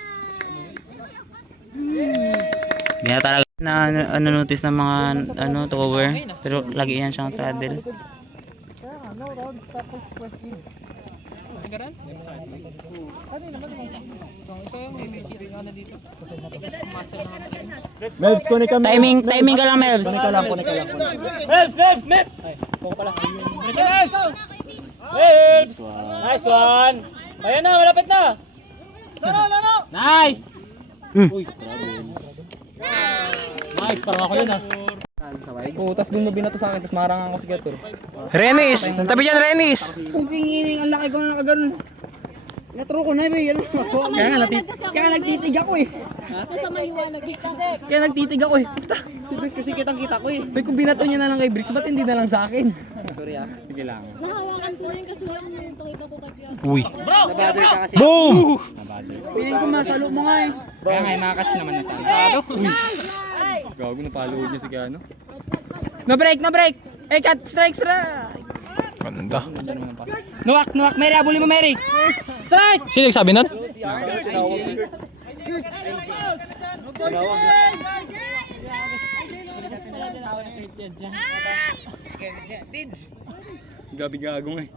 Hindi na talaga na notice ng mga tower, pero lagi yan siyang saddle. Melbs, kunin kami. Timing ka lang, Melbs. Melbs! Melbs! Nice one! Ayan na, malapit na! Laro! Nice! Nice, parang ako yun ah. Oo, tas doon mo binato sa akin, tas marangan ko si Gator. Renis! Tabi dyan, Renis! Kung pingining ang laki ko na nakaganon. Naturo ko na yan. Kaya nagtitig ako eh. Kaya nagtitig ako eh. Si Briggs kasi kitang-kita ko eh. May kung binato niya na lang kay Bricks, ba't hindi na lang sa akin? Sorry ah. Sige lang. Nahawakan ko na yung kasulat na yung pakita ko kagyan. Uy! Nabother ka kasi. Boom! Piling ko masalo mo nga eh. Kaya nga, makakatch naman na sa akin. Salo? Uy! Gago, napalood niya si Gano. No break. Eh, cut, strike. Ganda. Nuwak, Mary, abuli mo, Mary. Strike! Sino nagsabi nun? Gabi gagong eh.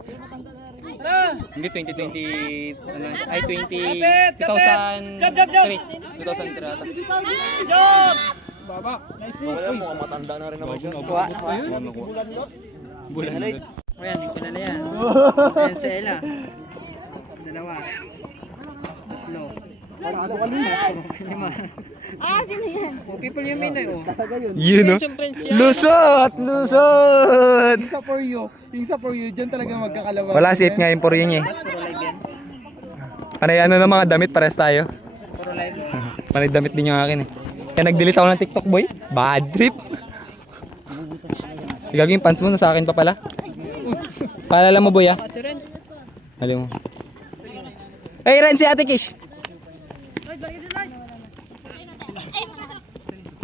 Hindi 2020 ano, ay 20 2003. 2003 ata. Job! Baba. Wala mo, matanda na rin naman siya. Bulan na. Ayan, yung kilala yan. Ayan si Ella. Dalawa. Tatlo. Lima. Ah, sino yan? Oh, people yung minay oh. Yun no? Lusot! Yung sa for you, dyan talaga magkakalawa. Wala, safe nga yung puro yun eh. Puro live yan. Panay ano ng mga damit, pares tayo. Puro live. Panay damit din yung akin eh. Kaya nag-delete ako ng TikTok boy. Bad trip. Gagawin pants mo na sa akin pa pala. Paalala mo boy ah. Kasi rin. Alam mo. Hey Ren, si Ate Kish.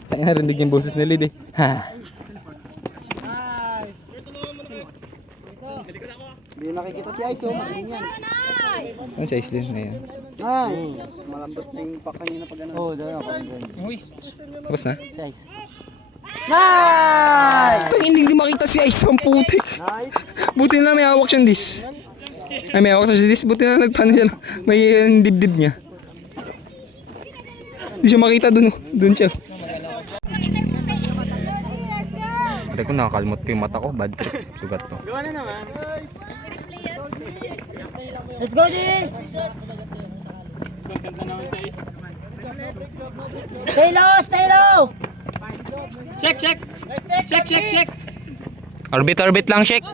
Kaya narinig yung boses ni Lid eh. Ha. Hindi nakikita si Ice oh. Magaling yan. Ano siya Islin? Ayan. Nice. Malambot na yung pack kanina pag ano. Oo, dyan ako. Tapos na? Nice. Ay, hindi makita si Ice ang putik. Buti na may hawak siyang dis. Ay, may hawak siya dis. Buti na nagpano siya. May dibdib niya. Hindi siya makita dun. Dun siya. Pare ko nakakalmot ko yung mata ko. Bad trip. Sugat to. Gawa na naman. Let's go, Dean! Ganda naman sa is. Stay low! Check! Orbit lang, check.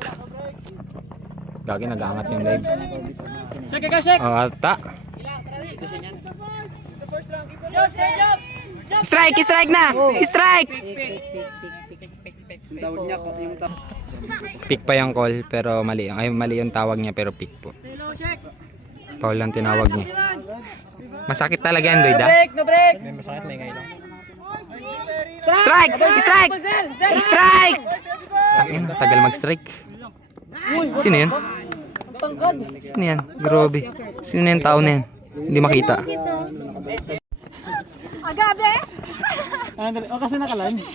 Gagi, nag-aangat yung leg. Check ka, check. Oh, ata. Strike! Strike na! Strike! Pick pa yung call pero mali. Ay, mali yung tawag niya pero pick po. Foul lang tinawag niya. Masakit talaga yan, Doy, da? No break. Strike! Strike! Strike! Takin, tagal mag-strike. Sino yan? Sino yan? Grabe. Sino yung tao na yan? Hindi makita. Agabe? O kasi naka-lunch.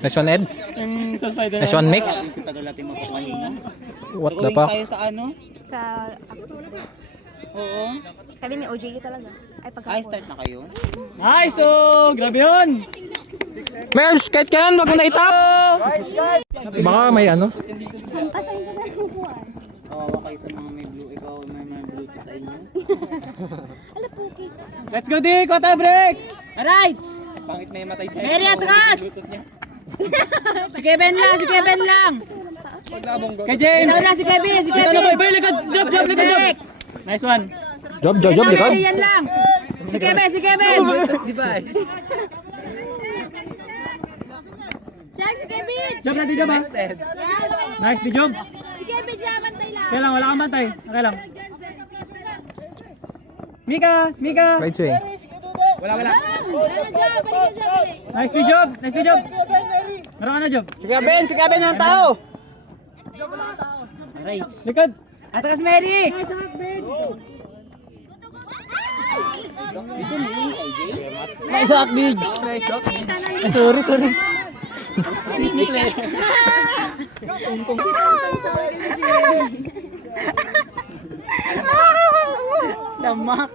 Nice one, Ed. Yung sa Spider-Man. Nice one, Mix. What the fuck? Tayo sa ano? Sa... Oo. Kami may OJT talaga. Ay, pagka... Ay, start na kayo. Nice! Oh, grabe yun! Mers, kahit ka yan, wag mo na itap. Baka may ano. Asan ka na kukuhan? Kawawa kayo sa mga may blue. Ikaw may bluetooth sa inyo. Ala, puki. Let's go, Dick! Quarter break! Alright! Pangit na yung matay sa Mary, atras! Si Kevin lang, si Kevin lang! Kay James! Ito na si Kevin, si Kevin! Ano ba? Likod! Job! Job! Likod! Job! Nice one! Job, likod. Yan lang! Si Kevin, si Kevin! Jack, si Kevin! Job natin, Job, ha? Nice, di Job! Si Kevin, siya, bantay lang. Kaya lang, wala kang bantay. Okay lang. Mika! Mika! Right swing. Wala. Wala, Job! Balik ka, Job! Nice di Job! Nice di Job! Meron ka na, Job. Si Kevin yung tao. Likod! Atras, Mary! Nice shot, big! Sorry. Damak!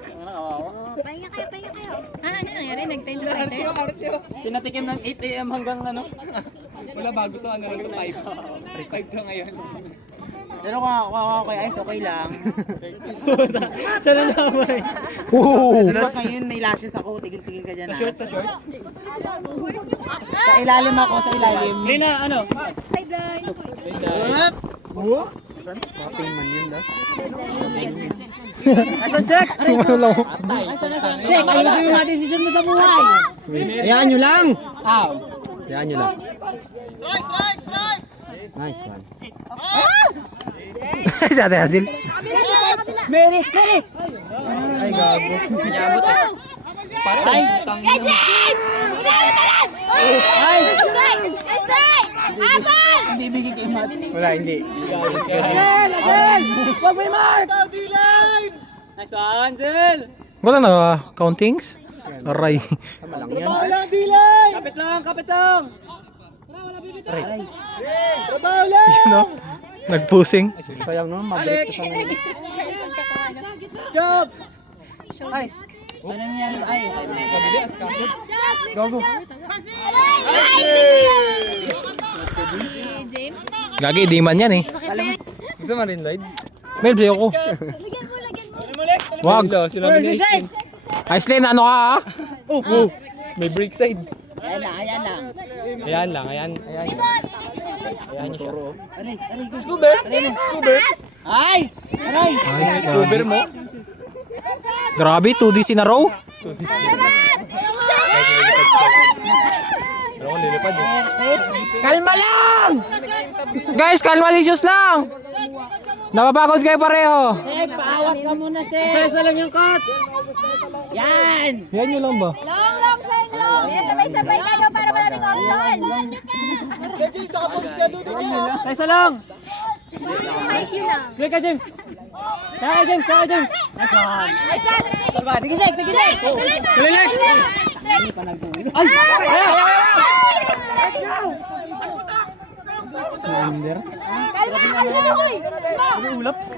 Pahinga kayo. Ano nangyari? Nag-time to fighter? Pinatikim ng 8 AM hanggang ano? Wala bago to, ano lang to, 5 to ngayon. Pero kung kay Ice, okay lang. Siya na naman. Tapos ngayon may lashes ako, tigil-tigil ka dyan. Sa short. Sa ilalim ako, sa ilalim. Rina, ano? Sideline. Asan check? Check, ayusin mo mga desisyon mo sa buhay. Hayaan nyo lang. Ow. Hayaan nyo lang. Nice one. Si Ate Hazel. Mary! Ay, gago. Patay! Kay James! Ginagalan! Ay! Strike! Apple! Hindi bigay kay Matt. Wala, hindi. Zel! Wag may mark! Nice one, Zel! Wala na countings. Aray. Kapit lang! Ano? Nagpusing. Sayang naman, mabalik ko sa mga. Job! Ano nangyari sa ay? Gago. James? Gagi, di man yan eh. Gusto mo rin, Lloyd? Mel, play ako. Lagyan mo. Wag. Aislinn, ano ka ha? May break side. Ayan lang. Ayan lang, ayan. Ay! Aray! Scuber mo. Grabe, 2 days in a row. Kalma lang! Guys, kalmalicious lang. Napapagod kayo pareho. Paawat ka muna, Chef! Isa-isa lang yung cut! Yan! Yan nyo lang ba? Long, shine long. Sabay-sabay kayo para maraming option. Isa lang! Thank you lang. Clear ka, James! Kaya ka, James! Nice one! Sige, Chef! Sige, Chef! Tuloy next! Under. Kalma, hoy. Ulaps!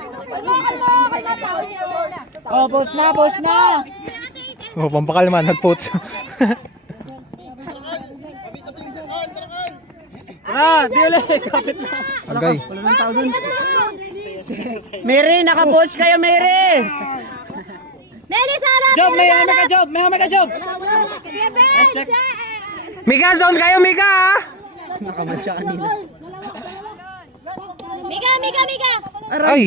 Oh, pause na! Oh, pampakalma, nag-poach. Tara! Di ulit! Kapit lang! Agay. Wala nang tao dun! Mary, naka-poach kayo, Mary! Meli, Sarah! Job! May hame ka, Job! Nice check! Mika, zone kayo, Mika ha? Nakamatcha kanina. Mika! Ay!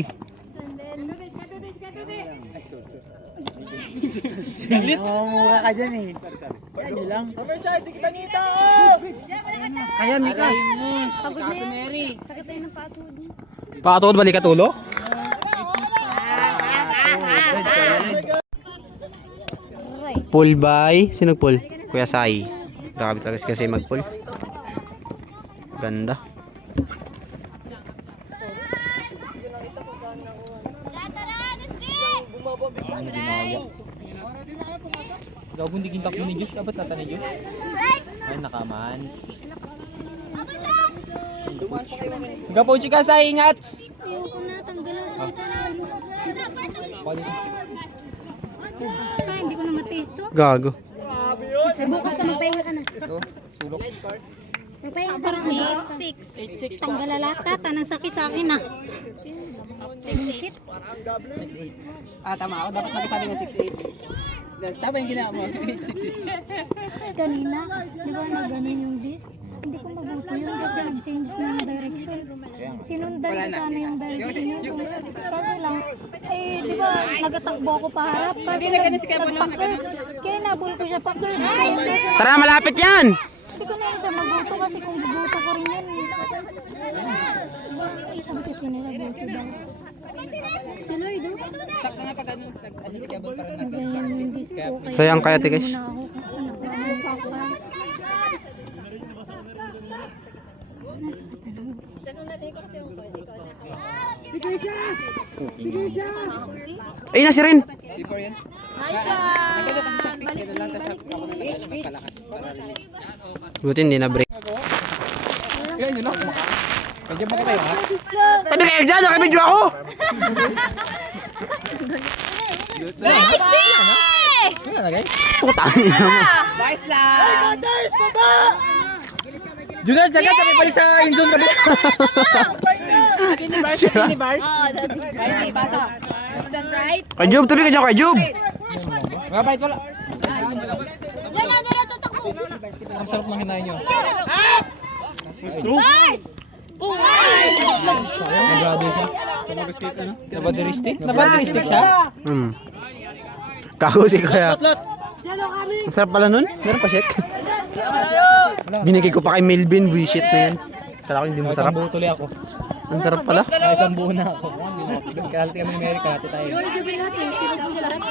Mura ka dyan eh. Ano lang? Kaya Mika. Kaso Mary. Pakatod, balik ka tulo? Pull by? Sino pull? Kuya Sai. Grabe talaga kasi mag-pull. Ganda. Gaw hindi kintak mo ni Diyos. Dapat nata ni Diyos. Ay, nakamans. Gapo chika sa ingat. Ayoko na, tanggalan sa kita na ulo. Ay, hindi ko na mataste to. Gago. Ay, bukas na magpahinga ka na. Magpahinga ka na. 8-6. Tanggalalata, tanang sakit sa akin na. Shit. 6'8". Ah, tama ako. Dapat nagsasabi ng 6'8". Tama yung ginawa mo. 6'8". Kanina, di ba na ganun yung disc? Hindi ko mabuto yun kasi nag-change na yung direction. Sinundan ko sana yung direction niya. Kaso lang, eh, di ba, nagatakbo ako paharap. Kasi nagpakir. Kaya nabul ko siya pakir. Tara, malapit yan! Hindi ko na yun siya mabuto kasi kung bubuto ko rin yan. Ay, sabi kasi nila buto daw. Tuloy, do? Sakto nga pag ano si Kebon para Ganyan yung disc ko. Sayang kaya, Tikesh. Muna ako kung ano pa ang papa. Ay, nasi rin! before yan. Hi, Sa! Kailan lang tapos ako na nagpalakas para limit. Buti hindi na break. Yan yun lang. Medyo ba kayo ha? Tabi kayo dyan! Nakibidyo ako! Nice day! Putang ina mo. Junal, jaga kami pa sa Inzone kami. Kay Job, tabi ka dyan kay Job! Kapait wala. Yan na, doon na tutok mo! Ang sarap ng kinain nyo. Nice! Nagrado siya. Nabaderistic? Nabaderistic siya? Kago si Kuya. Ang sarap pala nun. Meron pa shake. Binigay ko pa kay Melvin. Bullshit na yan. Kala ko hindi mo sarap. Isang buo tuloy ako. Ang sarap pala. Isang buo na ako. Kalati kami ni Mary, kalati tayo.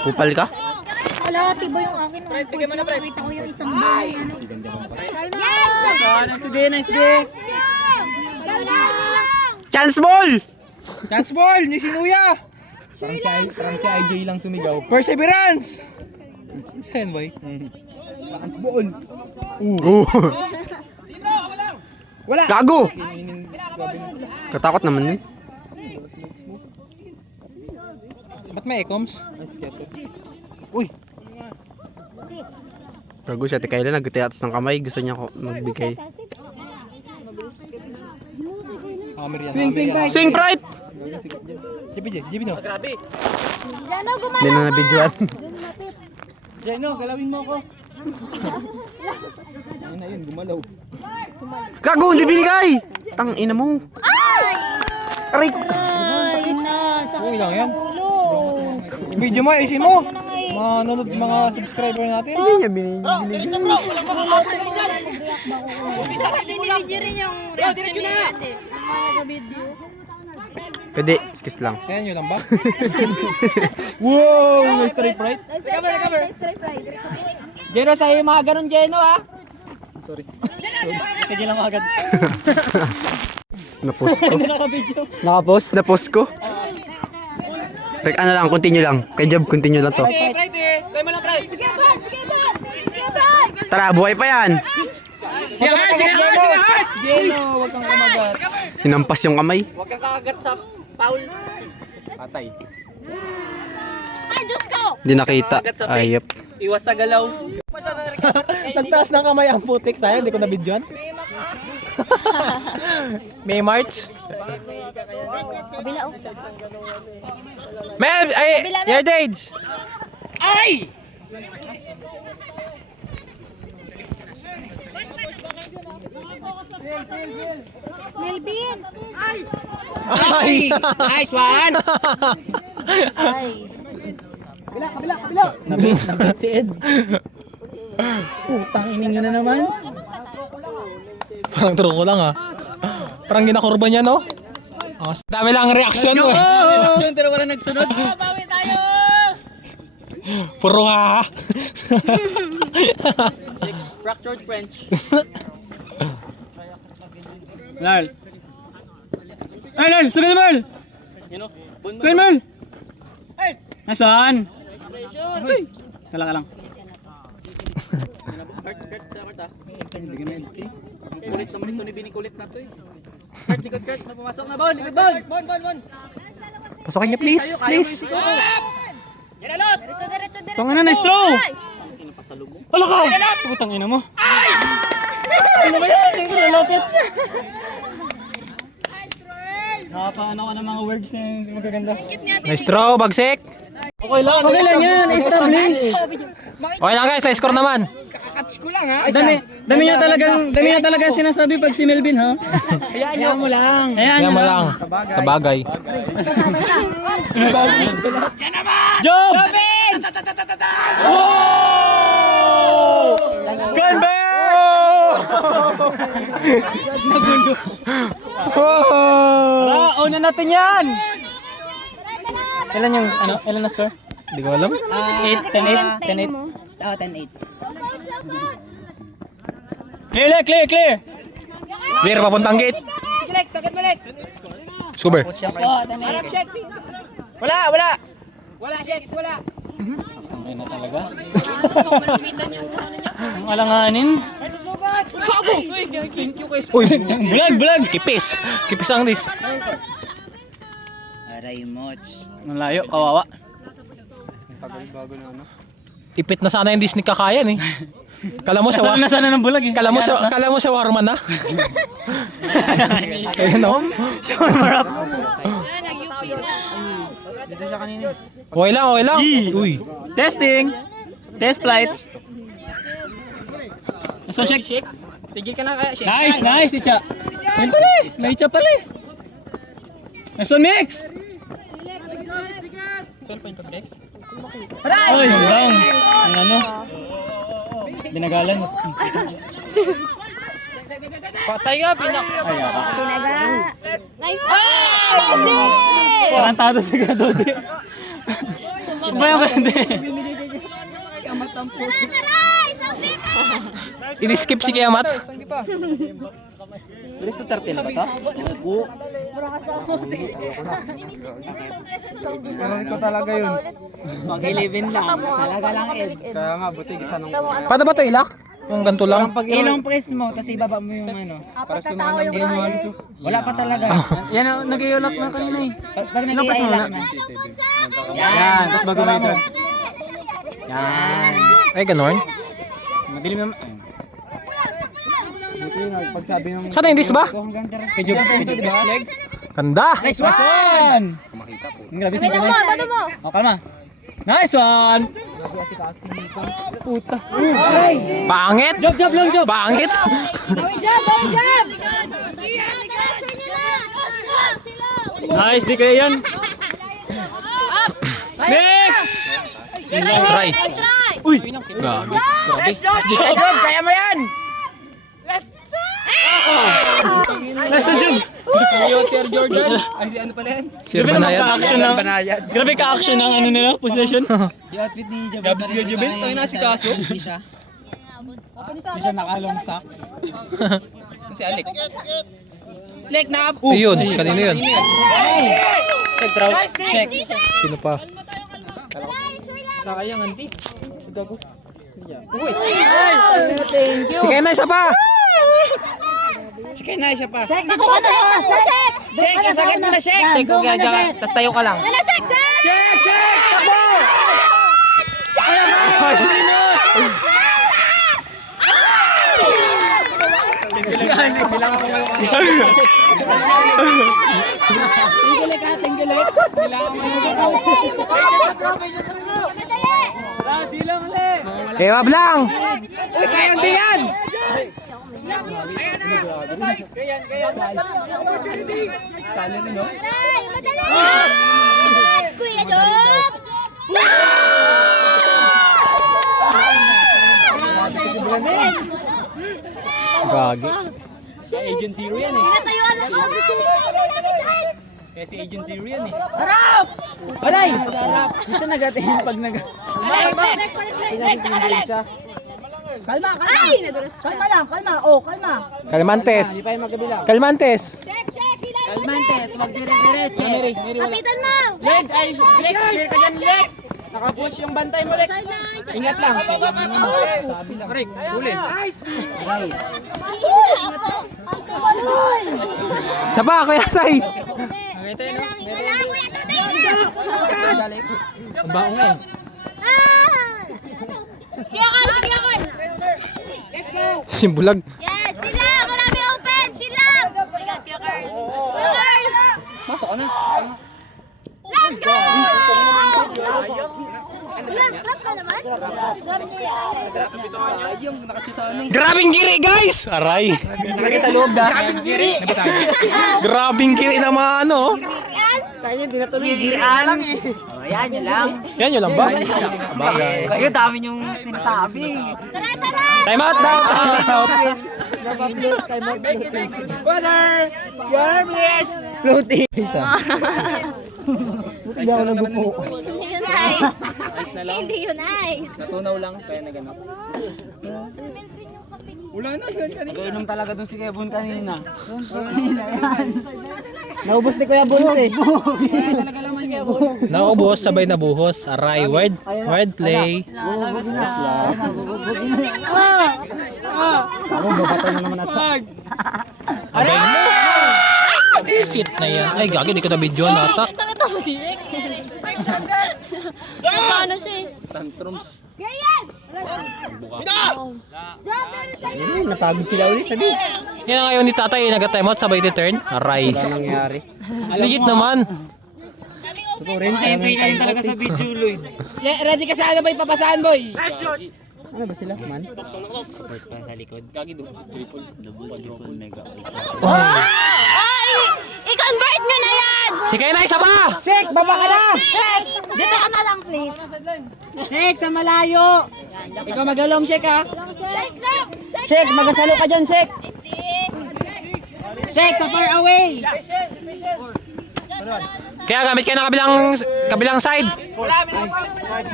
Kupal ka? Wala, tiba yung akin. Nakita ko yung isang buhay. Yes! Nice day, nice day. Chance ball! Chance ball ni Sinuya. Parang si IJ lang sumigaw. Perseverance! Saan boy? Chance ball. Wala. Gago! Katakot naman yun. Ba't may ecoms? Uy! Gago siya. Kailan nagtiatas ng kamay. Gusto niya ko magbigay. Swing Pride! Jibi no. Grabe. Jano, gumalaw Hindi na nabidyoan. Jeno, galawin mo ako. Ayun na yun, gumalaw. Gago! Hindi binigay! Tang ina mo. Aray! Ay, na. Sakit Uy lang yan. ng ulo. Video mo, isin mo. Mga nanonood, mga subscriber natin. Hindi niya binigay. Binibidyo rin yung reaction niya. Pwede. Excuse lang. Ayan yun lang ba? Wow! May straight right? Cover. Jeno, sa'yo mga ganun Jeno ha? Sorry. Sige lang agad. Napost ko. Hindi naka-video. Nakapost? Napost ko? Ano lang, continue lang. Kay Job, continue lang to. Right eh. Tayo mo lang, Fry. Sige, bud! Tara, buhay pa yan. Sige, Jeno, huwag kang kumagat. Hinampas yung kamay. Huwag kang kakagat sa foul. Patay. Ay, Diyos ko! Hindi nakita. Ayop. Iwas sa galaw. Nagtaas ng kamay ang putik sa'yo, hindi ko na-videoan. May March. Kabila, oh. Ma'am, ay, your age. Ay! Melvin! Ay! Nice one! Ay. Nabit si Ed. Putang ining nyo na naman. Parang true ko lang ah. Parang ginakurba niya no? Oh, dami lang reaction mo eh. Pero wala nagsunod. Puro ha. Fractured French. Lal. Ay, Lal! Sunod na, Mal! Kuya, Mal! Nasaan? Kala lang. Ang kulit naman ito ni binikulit na to eh. Kurt, likod Kurt, pumasok na Bon! Likod Bon! Pasukin niya please, please. Diretso. Tunga na, nice throw! Wala ka! Putang ina mo. Ano ba yan? Hindi ko nalapit. Nakapaano ka ng mga words na magaganda. Nice throw, bagsik. Okay lang yan, establish. Okay lang guys, na-score naman. Kakatch ko lang ha. Dami niya talagang sinasabi pag si Melvin ha. Hayaan mo lang. Yan mo lang. Sa bagay. Job! Oh! Gunbear! Tara, una natin yan! Ilan yung, ilan na score? Hindi ko alam. 8, 10-8, 10-8. Oo, 10-8. Clear! Clear, papuntang gate. Balik, sakit balik. Scuber. Oo, 10-8. Check. Wala. Wala, check, wala. Ay na talaga. Ang alanganin. Uy, vlog. Kipis ang dis. Aray, moch. Ang layo, kawawa. Ipit na sana yung dis ni Kakayan eh. Kala mo siya Nasaan na ng bulag eh. Kala mo siya warman na. Ayun no? Sean Marap. Okay lang. Uy. Testing. Test flight. Nasaan check? Tigil ka lang kaya, check. Nice, Icha. Ayun pala eh. May Icha pala eh. Nasaan mix? Ay, yung lang. Ang ano? Binagalan. Patay ka, pinak. Nice. Tarantado si Gadodi. Ba yung ganda Ini-skip si Kiamat. Bilis to 13 ba to? Ano ko talaga yun? Mag-11 lang. Talaga lang, Ed. Kaya nga, buti tanong ko. Paano ba ito ilak? Yung ganito lang? Ilong press mo, tapos ibaba mo yung ano. Apat na tao yung kaya. Wala pa talaga. Yan, nag-iulak na kanina eh. Pag nag-iilak na. Yan, tapos bago may drag. Yan. Ay, ganon? Madilim naman. Saan yung dis ba? Medyo legs. Ganda! Nice one! Ang grabe sa kanay. Bato mo! O, kalma. Nice one! Puta. Pangit! Job lang, job! Pangit! Jab! Nice, di kaya yan. Next! Nice try! Uy! Gagi. Job, kaya mo yan! Nice job! Sir Jordan. Ay, si ano pala yan? Sir Banayad. Grabe ka-action ng ano nila, possession. Yung outfit ni Job. Gabs ka, Jobel? Tayo na si Kaso. Hindi siya. Hindi siya nakalong socks. Si Alec. Lek na up. Ayun, kanino yun? Check, draw. Check. Sino pa? Sayang, anti. Gago. Sige na, isa pa! Check na, siya pa. Check! Check, isagad mo na, check. Check ko kaya dyan, tas tayo ka lang. Check! Takbo! Eh, wab lang! Uy, kaya hindi yan! Sali rin, no? Aray! Madali! Kuya Jok! Gagi. Si Agent Zero yan eh. Pinatayuan na ko! Kaya si Agent Zero yan eh. Alay! Gusto nagatingin pag nag... Kalma, kalma! Ay! Nadulas siya. Kalma lang, kalma. Oh, kalma. Kalmantes. Hindi pa yung magkabilang. Kalmantes. Check, check! Hilay mo, Kalmantes, magdire-diretso. Kapitan mo! Leg, ay, leg, clear ka dyan, leg. Nakapush yung bantay mo, leg. Ingat lang. Sabi lang. Rick, huli. Sapa, Kuya Sai. Ang baong nga eh. Simbulag. Yan! Sila! Marami open! Sila! Oh my God, Kyokar! Kyokar! Masok ka na. Let's go! Ilan? Grab ka naman? Grab niya yan. Yung nakachisa ano eh. Grabing giri, guys! Aray. Nalagay sa loob da. Grabing giri. Grabing giri na mga ano. Kaya hindi na tuloy. Giraan lang eh. Ayan, yun lang. Yan yun lang ba? Kayo, dami niyong sinasabi. Tara, tara! Time out daw. Napa-float, time out. Water! Yes! Floating. Isa. Ayos na lang naman. Hindi yun nice! Na lang. Hindi yun nice! Natunaw lang, kaya nagano. Wala na, yun kanina. Nag-inom talaga dun si Kevin kanina. Naubos ni Kuya Bunte. Naubos, sabay na buhos. Aray, word play. Ako, babato na naman ata. Abay mo. Sit na yan. Ay, gagi, di ko na video nata. Nakita mo si Rick? Paano siya eh? Tantrums. Ganyan! Ay, napagod sila ulit, sabi. Yan ang ayaw ni tatay, nag-timeout, sabay ti-turn. Aray. Wala nangyari. Legit naman. Totoo rin, kaya talaga sa video, Lloyd. Ready ka sa ano ba ipapasaan, boy? Ano ba sila, man? Gagi do. Triple. Quadruple mega. Ay! I-convert nyo na yan! Si Kainay, isa pa! Sek, baba ka na! Sek! Dito ka na lang, please. Sek, sa malayo. Ikaw magalong, Sek, ha? Shake lang! Sek, magasalo ka dyan, Sek. Sek, sa far away. Kaya gamit kayo ng kabilang side.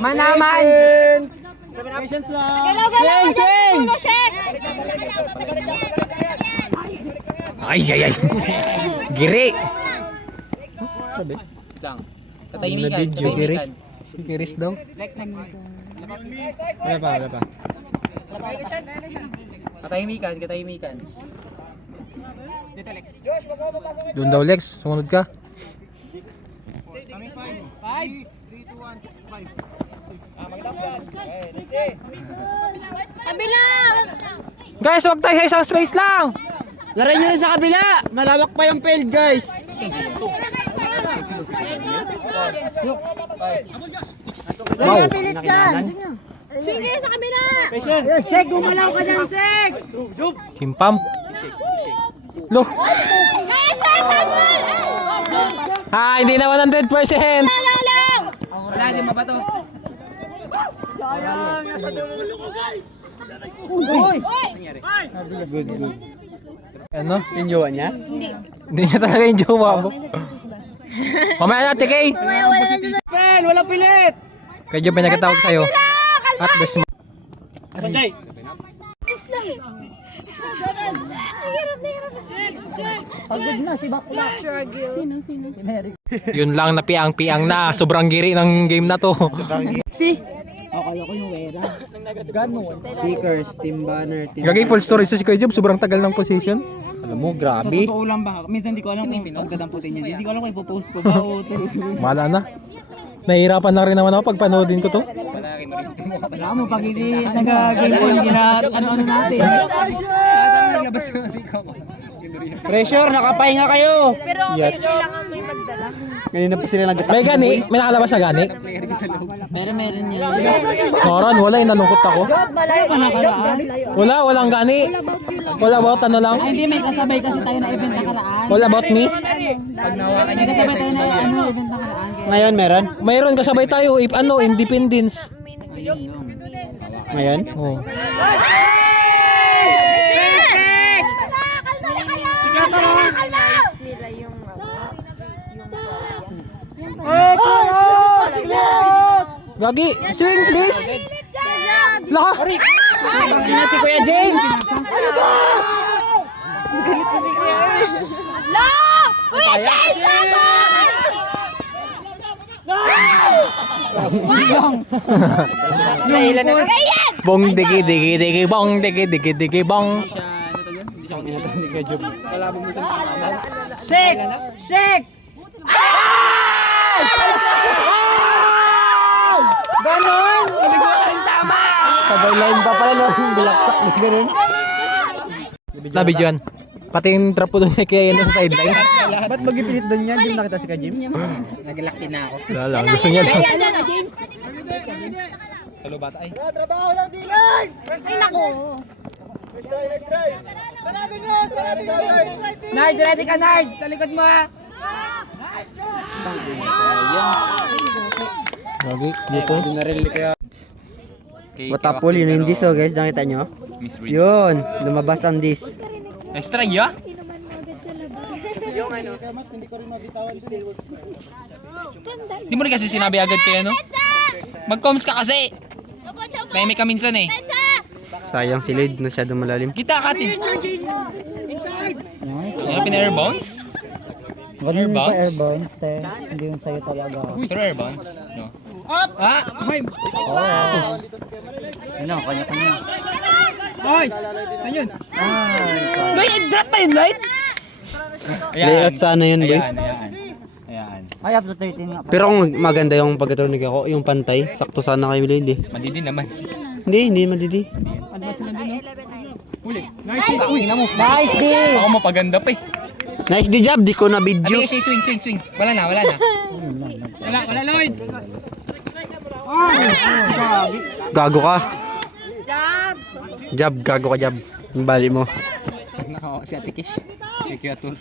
Manaman. Patience lang. Galaw-galaw ka dyan! Puno, shake! Ay, ay, ay. Giri. Lang. Katahimikan. Giris. Giris daw. Wala pa. Katahimikan, katahimikan. Doon daw, Lex. Sumunod ka. Kabila! Guys, wag tayo sa isang space lang. Laray nyo rin sa kabila. Malawak pa yung field, guys. Wow. Pilit dyan. Sige, sa kabila! Sek, gumalaw ka dyan, Sek. Kimpam. Lo. Kaya shake! Habol! Ha, hindi na 100%. Lang! Wala, di mabato. Uy! Ano? Yung jowa niya? Hindi niya talaga yung jowa mo. Mamaya na, TK. Pen, wala pilit. Kaya yung pinagkatawag sa'yo. At the smart. Sanjay. Islam! Ang hirap na hirap. Pagod na si Bakla. Sino? Yun lang na piang-piang na. Sobrang giri ng game na to. Si? Akala ko yung wera. Stickers, team banner, team... Gagi, full story sa si Kuya Job. Sobrang tagal ng position. Alam mo, Sa grabe. totoo lang ba? Minsan di ko alam kung pagdadamputin niya. Hindi ko alam kung ipopost ko ba o tuloy-tuloy. Wala na. Nahihirapan na rin naman ako pag panoodin ko to. Wala mo, pag hindi nag-game po yung ano natin. Pressure, nakapahinga kayo. Pero okay, kailangan may magdala. Ngayon na pa sila nag May gani? May nakalabas na gani? Meron yan. Moron, wala. Inalungkot ako. Walang gani. Wala about ano lang. Hindi, may kasabay kasi tayo na event nakaraan. Wala about me. May kasabay tayo na event nakaraan. Ngayon meron? Mayroon kasabay tayo. If ano, independence. Ngayon? Oh. Nila yung Gagi, swing please. Laka. Sino si Kuya James? Kuya James! Bong digi digi digi bong digi digi digi bong. Shake! Shake! Ganon! Tama! Sabay line pa pala no. Bilaksak na ganun. Nabidyan. Pati yung trap po doon kaya yan sa sideline. Ba't mag-ipilit doon yan? Yung nakita si Ka Jim? Naglaki na ako. Wala, gusto niya. Hello bata ay. Ay, naku. Nard, ready ka Nard! Sa likod mo ha! Gagi, dito. Watapol, yun yung disc oh guys, nakita nyo? Miss Reed. Yun, lumabas ang disc. Extra ya? Hindi mo rin kasi sinabi agad kayo, no? Mag-coms ka kasi! May ka minsan eh. Sayang si Lloyd, masyadong malalim. Kita katin. Ano pina-airbounds? Airbounds? Hindi yung sa'yo talaga. Pero airbounds? No. Ah! Ano, kanya-kanya. Ay! Saan yun? Drop pa yung light? Layout sa ano yun, boy? Ayan. Pero kung maganda yung pagkatunog ako, yung pantay, sakto sana kayo Lloyd eh. Madidi naman. Hindi madidi. Nice D! Ako mapaganda pa eh. Nice D job, di ko na video. Abi siya swing. Wala na. Wala, Lloyd! Gago ka. Jab, gago ka jab. Yung bali mo. Naka si Ate Kish. Si Kiatur.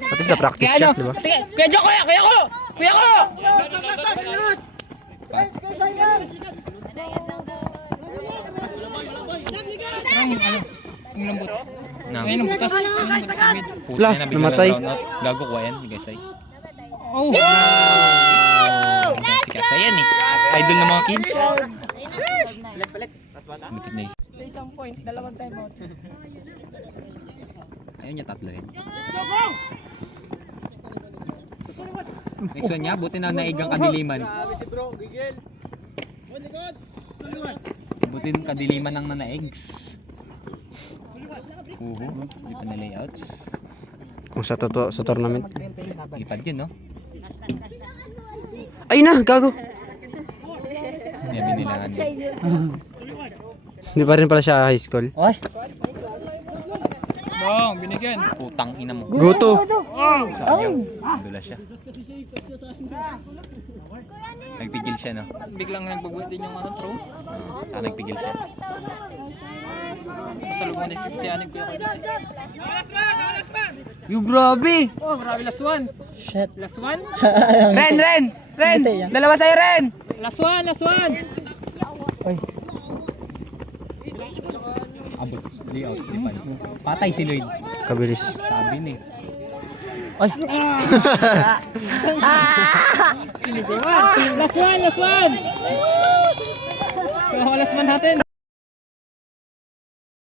Pati sa practice siya, di ba? Sige, kuya ko! Kuya ko! Ang lambot. Ngayon ang butas. Lah, namatay. Gago ko yan, guys ay. Oh! Si Kasayan eh. Idol ng mga kids. Butik na isa. Isang point, dalawang time out. Ayaw niya tatlo eh. Next one niya, buti na naigang kadiliman. Buti ng kadiliman ng nana-eggs. Hindi pa na layouts. Kung sa totoo, sa tournament. Lipad yun, no? Ay na, gago. Hindi binilangan yun. Hindi pa rin pala siya high school. Bong, binigyan. Putang ina mo. Goto. Sayang. Dula siya. Nagpigil siya, no? Biglang nagbabuhat din yung throw. Nagpigil siya. Basta lubong na si Anig ko yung Yung grabe. Oh, grabe, last one. Shit. Last one? Ren! Dalawa sa'yo, Ren! Last one! Abot. Layout. Lipad. Patay si Lloyd. Kabilis. Sabi ni. Last one! Last one! Last one natin!